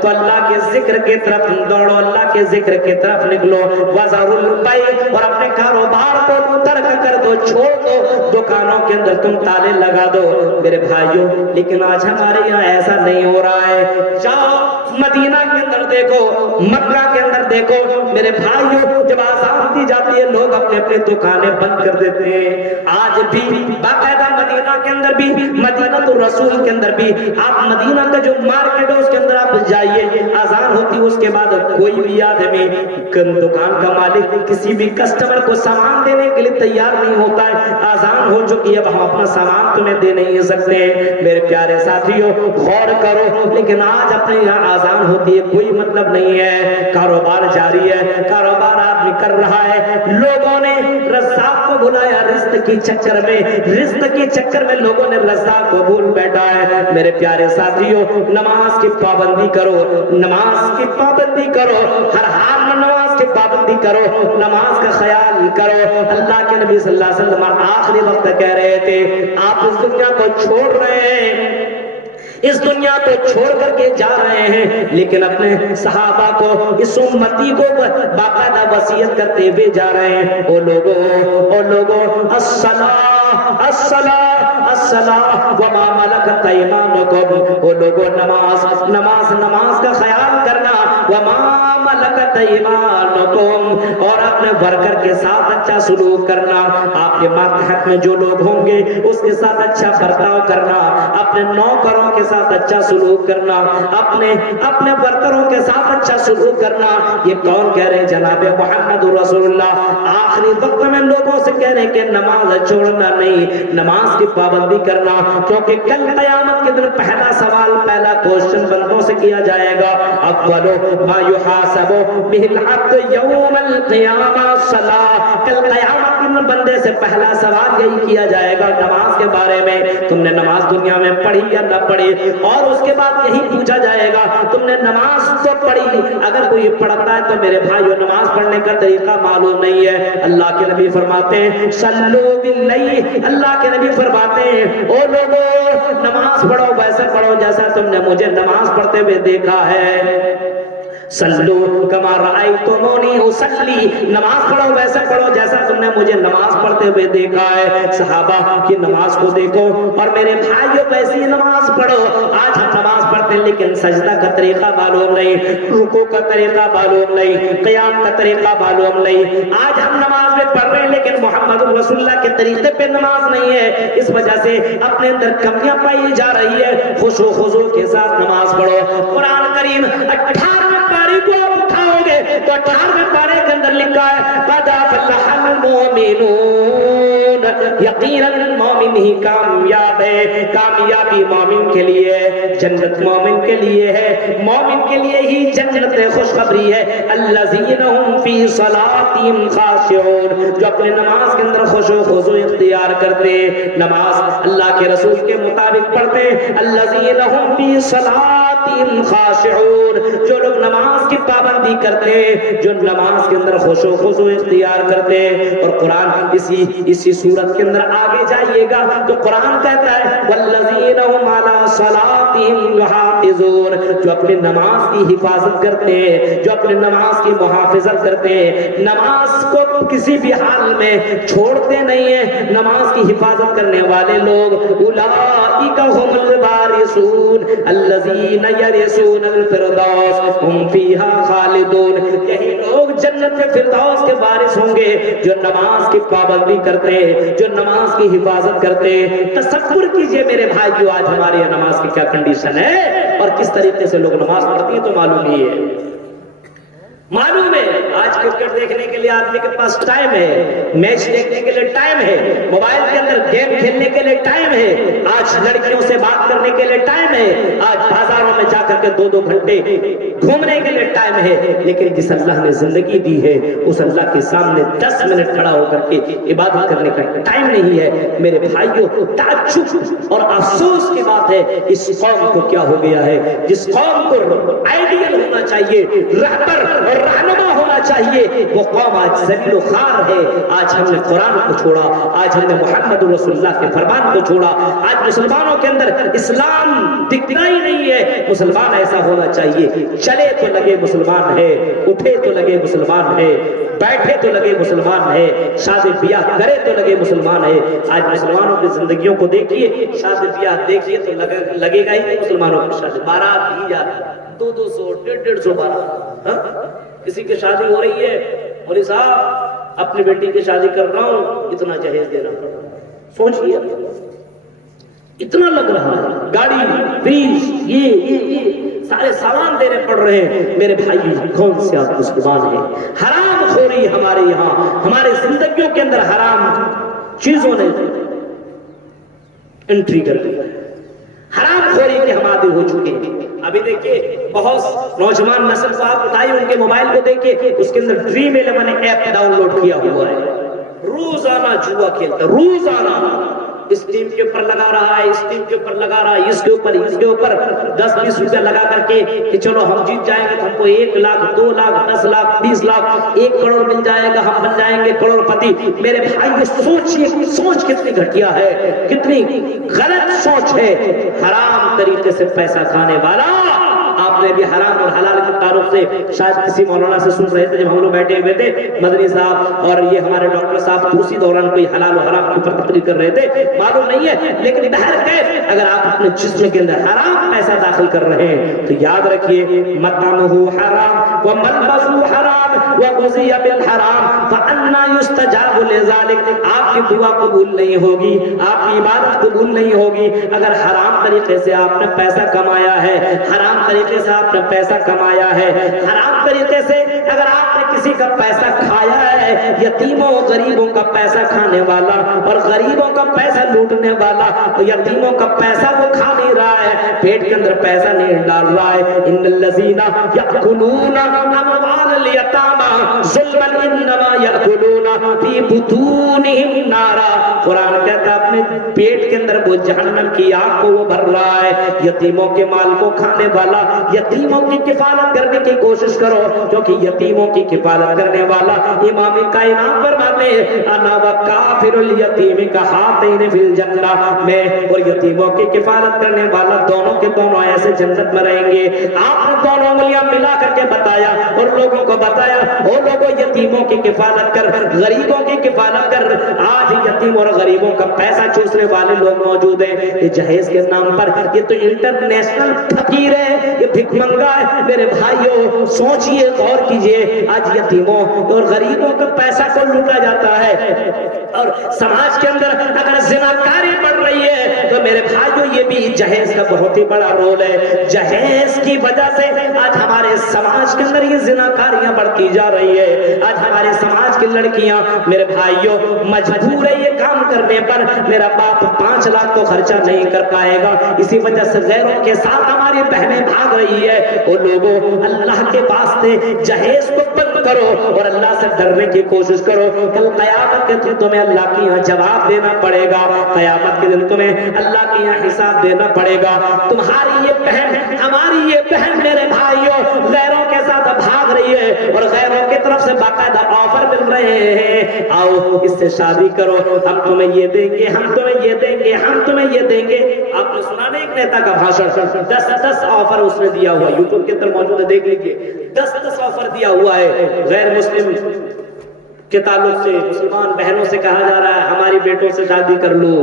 تو اللہ کے ذکر کی طرف دوڑو، اللہ کے ذکر کی طرف نکلو۔ وذروا البیع، اور اپنے کاروبار کو ترک کر دو، چھوڑ دو، دکانوں کے اندر تم تالے لگا دو۔ میرے بھائیوں لیکن آج ہمارے یہاں ایسا نہیں ہو رہا ہے۔ جاؤ مدینہ کے اندر دیکھو، مکہ کے اندر دیکھو میرے بھائیوں، جب آزان دی جاتی ہے لوگ اپنے اپنے دکانیں بند کر دیتے ہیں۔ آج بھی باقاعدہ مدینہ کے اندر بھی، مدینہ تو رسول کے اندر بھی، آپ مدینہ کا جو مارکیٹ ہے اس کے اندر آپ جائیے، آزان ہوتی ہے اس کے بعد کوئی بھی آدمی دکان کا مالک کسی بھی کسٹمر کو سامان دینے کے لیے تیار نہیں ہوتا ہے۔ آزان ہو چکی ہے، اب ہم اپنا سامان تمہیں دے نہیں سکتے ہیں۔ میرے پیارے ساتھیوں غور کرو، لیکن آج اپنے یہاں آزان ہوتی ہے کوئی مطلب نہیں ہے، کاروبار جاری ہے، کاروبار آدمی کر رہا ہے۔ لوگوں نے رزاق کو بلایا رزق کی چکر میں، رزق کے چکر میں لوگوں نے رزاق کو بھول بیٹھا ہے۔ میرے پیارے ساتھیوں نماز کی پابندی کرو، نماز کی پابندی کرو، ہر حال میں نماز کی پابندی کرو، نماز کا خیال کرو۔ اللہ کے نبی صلی اللہ علیہ وسلم آخری وقت کہہ رہے تھے آپ اس دنیا کو چھوڑ رہے ہیں، اس دنیا کو چھوڑ کر کے جا رہے ہیں، لیکن اپنے صحابہ کو، اس امتی کو باقاعدہ وصیت کرتے ہوئے جا رہے ہیں۔ او لوگوں الصلاۃ الصلاۃ الصلاۃ وما ملکت ایمانکم، او لوگوں نماز کا خیال کرنا، وما ملکت ایمانکم، اور اپنے ورکر کے ساتھ اچھا سلوک کرنا، آپ کے ماتحت میں جو لوگ ہوں گے اس کے ساتھ اچھا برتاؤ کرنا، اپنے نوکروں کے ساتھ اچھا سلوک کرنا، اپنے ورکروں کے ساتھ اچھا سلوک کرنا۔ یہ کون کہہ رہے ہیں؟ جناب محمد رسول اللہ آخری وقت میں لوگوں سے کہہ رہے ہیں کہ نماز چھوڑنا نہیں، نماز کی پابندی کرنا، کیونکہ کل قیامت کے دن پہلا سوال، پہلا کوشچن بندوں سے کیا جائے گا۔ اول ما یحاسب بہ العبد یوم القیامہ الصلاۃ، کل قیامت کے دن بندے سے پہلا سوال یہی کیا جائے گا نماز کے بارے میں، تم نے نماز دنیا میں پڑھی یا نہ پڑھی، اور اس کے بعد یہی پوچھا جائے گا تم نے نماز تو پڑھی، اگر کوئی پڑھتا ہے تو میرے بھائیو نماز پڑھنے کا طریقہ معلوم نہیں ہے۔ اللہ کے نبی فرماتے ہیں صلو باللیل، اللہ کے نبی فرماتے ہیں او لوگوں نماز پڑھو ویسا پڑھو جیسا تم نے مجھے نماز پڑھتے ہوئے دیکھا ہے۔ صلو کما رأیتمونی اصلی، نماز پڑھو ویسا پڑھو جیسا تم نے مجھے نماز پڑھتے ہوئے دیکھا ہے۔ صحابہ کی نماز کو دیکھو اور میرے بھائیوں ویسی نماز پڑھو۔ آج ہم نماز پڑھتے ہیں لیکن سجدہ کا طریقہ معلوم نہیں، رکوع کا طریقہ معلوم نہیں، قیام کا طریقہ معلوم نہیں۔ آج ہم نماز میں پڑھ رہے ہیں لیکن محمد رسول اللہ کے طریقے پہ نماز نہیں ہے، اس وجہ سے اپنے اندر کمیاں پائی جا رہی ہے۔ خشوع خضوع کے ساتھ نماز پڑھو۔ قرآن کریم 18ویں پارے کو آپ اٹھاؤ گے تو 18ویں پارے کے اندر لکھا ہے قد افلح المؤمنون، یقیناً مومن ہی کامیاب ہے۔ کامیابی مومن کے لیے، جنت مومن کے لیے ہے، مومن کے لیے ہی جنت خوشخبری ہے۔ الذین هم فی صلاتهم خاشعون، جو اپنے نماز کے اندر خشوع خضوع اختیار کرتے، نماز اللہ کے رسول کے مطابق پڑھتے۔ الذین هم فی صلاتهم خاشعون، جو لوگ نماز کی پابندی کرتے، جو نماز کے اندر خشوع خضوع اختیار کرتے۔ اور قرآن اسی سورت کے اندر آگے جائیے گا تو قرآن کہتا ہے والذین هم علی صلاتهم یحافظون، جو اپنے نماز کی حفاظت کرتے، جو اپنے نماز کی محافظت کرتے، نماز کو کسی بھی حال میں چھوڑتے نہیں ہیں، نماز کی حفاظت کرنے والے لوگ اولئک هم الوارثون الذین یرثون الفردوس هم فیہا خالدون، یہی لوگ جنت فردوس کے وارث ہوں گے جو نماز کی پابندی کرتے، جو نماز کی حفاظت کرتے۔ تصور کیجئے میرے بھائیو آج ہمارے یہاں نماز کی کیا کنڈیشن ہے اور کس طریقے سے لوگ نماز پڑھتی ہیں، تو معلوم ہی ہے۔ معلوم ہے آج کرکٹ دیکھنے کے لیے آدمی کے پاس ٹائم ہے، میچ دیکھنے کے لیے ٹائم ہے، موبائل کے اندر گیم کھیلنے کے لیے ٹائم ہے، آج لڑکیوں سے بات کرنے کے لیے ٹائم ہے، آج بازاروں میں جا کر کے 2-2 گھنٹے گھومنے کے لیے ٹائم ہے۔ لیکن جس اللہ نے زندگی دی ہے اس اللہ کے سامنے 10 منٹ کھڑا ہو کر کے عبادت کرنے کا ٹائم نہیں ہے۔ میرے بھائیوں تعجب اور افسوس کی بات ہے اس قوم کو کیا ہو گیا ہے، جس قوم کو آئیڈیل ہونا چاہیے، رہبر اور رہنما ہونا چاہیے، وہ قوم آج ذلیل و خوار ہے۔ آج ہم نے قرآن کو چھوڑا، آج ہم نے محمد رسول اللہ کے فرمان کو چھوڑا، آج مسلمانوں کے اندر اسلام دکھتا ہی نہیں ہے۔ مسلمان ایسا ہونا چاہیے چلے تو لگے مسلمان ہے، اٹھے تو لگے مسلمان ہے، بیٹھے تو لگے مسلمان ہے، شادی بیاہ کرے تو لگے مسلمان ہے۔ آج مسلمانوں کی زندگیوں کو دیکھیے، شادی بیاہ دیکھیے تو لگے گا ہی نہیں مسلمانوں کی شادی، بارات ہی جاتی 200 150 بارات۔ کسی کی شادی ہو رہی ہے، مولوی صاحب اپنی بیٹی کی شادی کر رہا ہوں، اتنا جہیز دینا پڑ رہا ہے، سوچئے اتنا لگ رہا ہے، گاڑی فریج یہ سارے سامان دینے پڑ رہے ہیں۔ میرے بھائی کون سے آپ مسلمان ہیں؟ حرام خوری ہمارے یہاں، ہمارے زندگیوں کے اندر حرام چیزوں نے انٹری کر دی، حرام خوری کے ہم عادی ہو چکے ہیں۔ ابھی دیکھیے بہت نوجوان نسل کو آپ بتائیے، ان کے موبائل کو دیکھیے، اس کے اندر ڈریم 11 ایپ ڈاؤن لوڈ کیا ہوا ہے، روزانہ جوا کھیلتا، روزانہ اس ٹیم کے اوپر لگا رہا ہے، اس ٹیم کے اوپر لگا رہا ہے، اس کے اوپر 10-20 روپیہ لگا کر کے کہ چلو ہم جیت جائیں گے تو ہم کو 1 لاکھ 2 لاکھ 10 لاکھ 20 لاکھ 1 کروڑ مل جائے گا، ہم بن جائیں گے کروڑ پتی۔ میرے بھائی سوچئے، سوچ کتنی گھٹیا ہے، کتنی غلط سوچ ہے۔ حرام طریقے سے پیسہ کھانے والا، آپ نے بھی حرام اور حلال کے تعلق سے شاید کسی مولانا سے سن رہے تھے جب ہم لوگ بیٹھے ہوئے تھے، مدنی صاحب اور یہ ہمارے ڈاکٹر صاحب اسی دوران کوئی حلال و حرام کے اوپر تقریر کر رہے تھے، معلوم نہیں ہے، لیکن بہرکیف اگر آپ اپنے جسم کے اندر حرام پیسہ داخل کر رہے ہیں تو یاد رکھیے مطعمہ حرام وملبسہ حرام وغذی بالحرام فأنا یستجاب لذلک، آپ کی دعا قبول نہیں ہوگی، آپ کی عبادت قبول نہیں ہوگی اگر حرام طریقے سے آپ نے پیسہ کمایا ہے، حرام طریقے سے آپ نے پیسہ کمایا ہے، حرام طریقے سے اگر آپ نے کسی کا پیسہ کھایا ہے، یتیموں و غریبوں کا پیسہ کھانے والا اور غریبوں کا پیسہ لوٹنے والا، یتیموں کا پیسہ وہ کھا نہیں رہا ہے، پیٹ کے اندر پیسہ نہیں ڈال رہا ہے۔ ان الذین یأکلون اموال الیتامی ظلما انما یأکلون فی بطونہم نارا، قرآن کہتا ہے اپنے پیٹ کے اندر وہ جہنم کی آگ کو وہ بھر رہا ہے۔ یتیموں کے مال کو کھانے والا، یتیموں کی کفالت کرنے کی کوشش کرو، کیونکہ یتیموں کی کفالت کرنے والا امام کائنات فرماتے ہیں انا وکافر الیتیم کہاتین فی الجنہ، میں اور یتیموں کی کفالت کرنے والا دونوں کے دونوں ایسے جنت میں رہیں گے۔ آپ نے دونوں انگلیاں ملا کر کے بتایا اور لوگوں کو بتایا او لوگوں یتیموں کی کفالت کر، غریبوں کی کفالت کر۔ آج یتیم اور غریبوں کا پیسہ چوسنے والے لوگ موجود ہیں، یہ جہیز کے نام پر، یہ تو انٹرنیشنل فقیر ہے، یہ بھک منگا ہے۔ میرے بھائیوں سوچئے، غور کیجئے، آج یتیموں اور غریبوں کا پیسہ کو لوٹا جاتا ہے، اور سماج کے اندر اگر زناکاری بڑھ رہی ہے تو میرے بھائیوں یہ بھی جہیز کا بہت ہی بڑا رول ہے۔ جہیز کی وجہ سے آج ہمارے سماج کے اندر یہ زناکاریاں بڑھتی جا رہی ہے۔ آج ہمارے سماج کی لڑکیاں میرے بھائیوں مجبور ہے یہ کام کرنے پر، میرا باپ 5 لاکھ تو خرچہ نہیں کر پائے گا، اسی وجہ سے غیروں کے ساتھ ہماری بہنیں بھاگ رہی ہے۔ اور لوگوں اللہ کے واسطے جہیز کو بند کرو اور اللہ سے ڈرنے کی کوشش کرو، کل قیامت کے دن تمہیں اللہ کے یہاں جواب دینا پڑے گا، قیامت کے دن تمہیں اللہ کے یہاں حساب دینا پڑے گا۔ تمہاری یہ بہن، ہماری یہ بہن میرے بھائیوں غیروں کے ساتھ بھاگ رہی ہے اور غیروں کی طرف سے باقاعدہ آفر مل رہے ہیں، آؤ اس سے شادی کرو، ہم تمہیں یہ دیں گے، ہم تمہیں یہ دیں گے، ہم تمہیں یہ دیں گے۔ آپ نے سنا نہیں ایک نیتا کا بھاشن، 10 آفر اس نے دیا ہوا، یوٹیوب کے اندر موجود ہے، دیکھ لیجیے، 10 آفر دیا ہوا ہے غیر مسلم کے تعلق سے۔ مسلمان بہنوں سے کہا جا رہا ہے ہماری بیٹوں سے شادی کر لو،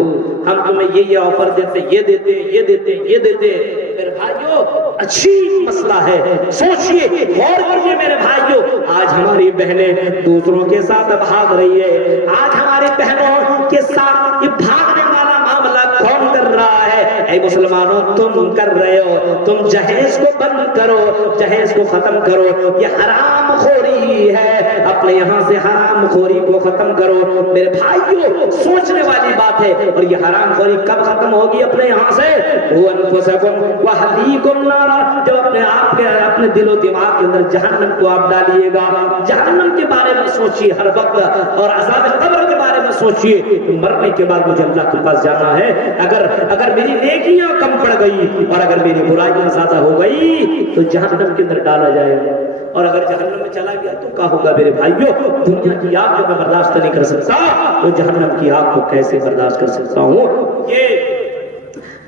ہم تمہیں یہ آفر دیتے، یہ دیتے، یہ دیتے، یہ دیتے۔ میرے بھائیوں اچھی مسئلہ ہے، سوچئے، غور کیجئے میرے بھائیوں، آج ہماری بہنیں دوسروں کے ساتھ بھاگ رہی ہے، آج ہماری بہنوں کے ساتھ یہ بھاگنے والا معاملہ کون کر رہا ہے؟ اے مسلمانوں تم کر رہے ہو، تم جہیز کو بند کرو، جہیز کو ختم کرو، یہ حرام خوری ہے، اپنے یہاں سے حرام خوری کو ختم کرو۔ میرے بھائیوں سوچنے والی بات ہے، اور یہ حرام خوری کب ختم ہوگی اپنے یہاں سے؟ وَأَنفُسَكُمْ وَأَهْلِيكُمْ نَارًا، جب اپنے آپ کے اپنے دل و دماغ کے اندر جہنم کو آپ ڈالیے گا۔ جہنم کے بارے میں سوچئے ہر وقت، اور عذاب قبر کے بارے میں سوچئے، مرنے کے بعد مجھے اللہ کے پاس جانا ہے، اگر میری نیکیاں کم پڑ گئی اور اگر میری برائیاں زیادہ ہو گئی تو جہنم کے اندر ڈالا جائے گا، اور اگر جہنم میں چلا گیا تو کیا ہوگا میرے بھائیوں؟ دنیا کی آگ کو میں برداشت نہیں کر سکتا تو جہنم کی آگ کو کیسے برداشت کر سکتا ہوں؟ یہ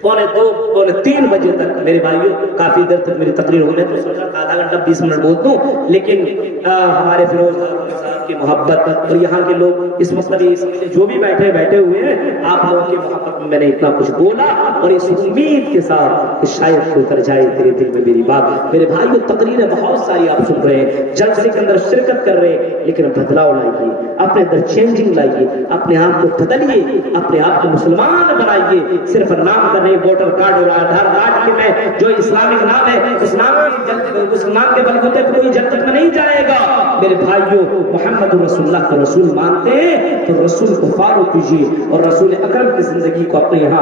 2:45 پونے 3 بجے تک میرے بھائیوں کافی دیر تک میری تقریر ہو گئی، تو سوچا آدھا گھنٹہ 20 منٹ بول دوں، لیکن ہمارے فیروز صاحب کی محبت اور یہاں کے لوگ اس مسئلے جو بھی بیٹھے ہوئے ہیں، آپ لوگوں کی محبت میں نے اتنا کچھ بولا، اور اس امید کے ساتھ کہ شاید کوئی اتر جائے تیرے دل میں میری بات۔ میرے بھائیوں تقریریں بہت ساری آپ سن رہے ہیں، جلسے کے اندر شرکت کر رہے ہیں، لیکن بدلاؤ لائیے، اپنے اندر چینجنگ لائیے، اپنے آپ کو بدلیے، اپنے آپ کو مسلمان بنائیے، صرف نام کا نہیں، ووٹر کارڈ اور آدھار کارڈ کے میں جو اسلامک نام ہے، اس نام کے بلبوتے پہ کوئی جنت میں نہیں جائے گا۔ میرے بھائیوں محمد رسول اللہ کو رسول مانتے ہیں تو رسول کو فالو کیجیے، اور رسول اکرم کی زندگی کو اپنے یہاں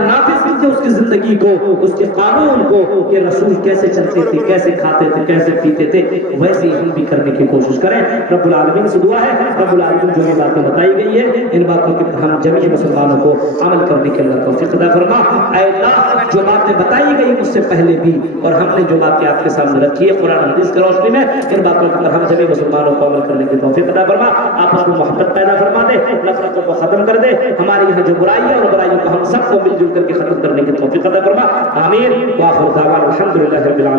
نافذ کیجیے، اس کی زندگی کو، اس کے قانون کو، کہ رسول کیسے چلتے تھے، کیسے کھاتے تھے، کیسے پیتے تھے، ویسے ہی ہم بھی کرنے کی کوشش کریں۔ رب العالمین سے دعا ہے رب العالمین جو یہ باتیں بتائی گئی ہے ان باتوں کے ہم جميع مسلمانوں کو عمل کرنے کے اللہ توفیق عطا فرما۔ اے اللہ جو باتیں بتائی گئی اس سے پہلے بھی اور ہم نے جو باتیں آپ کے سامنے رکھی ہے قرآن حدیث کی روشنی میں، ان باتوں پر ہم جميع مسلمانوں کو عمل کرنے کی توفیق عطا فرما۔ آپس میں محبت پیدا فرما دے، نفرتوں کو ختم کر دے، ہمارے یہاں جو برائیاں اور برائیوں کو ہم سب کو مل جل کر کے ختم کرنے کی توفیق عطا فرما۔ آمین۔ وآخر دعوانا الحمدللہ رب العالمین۔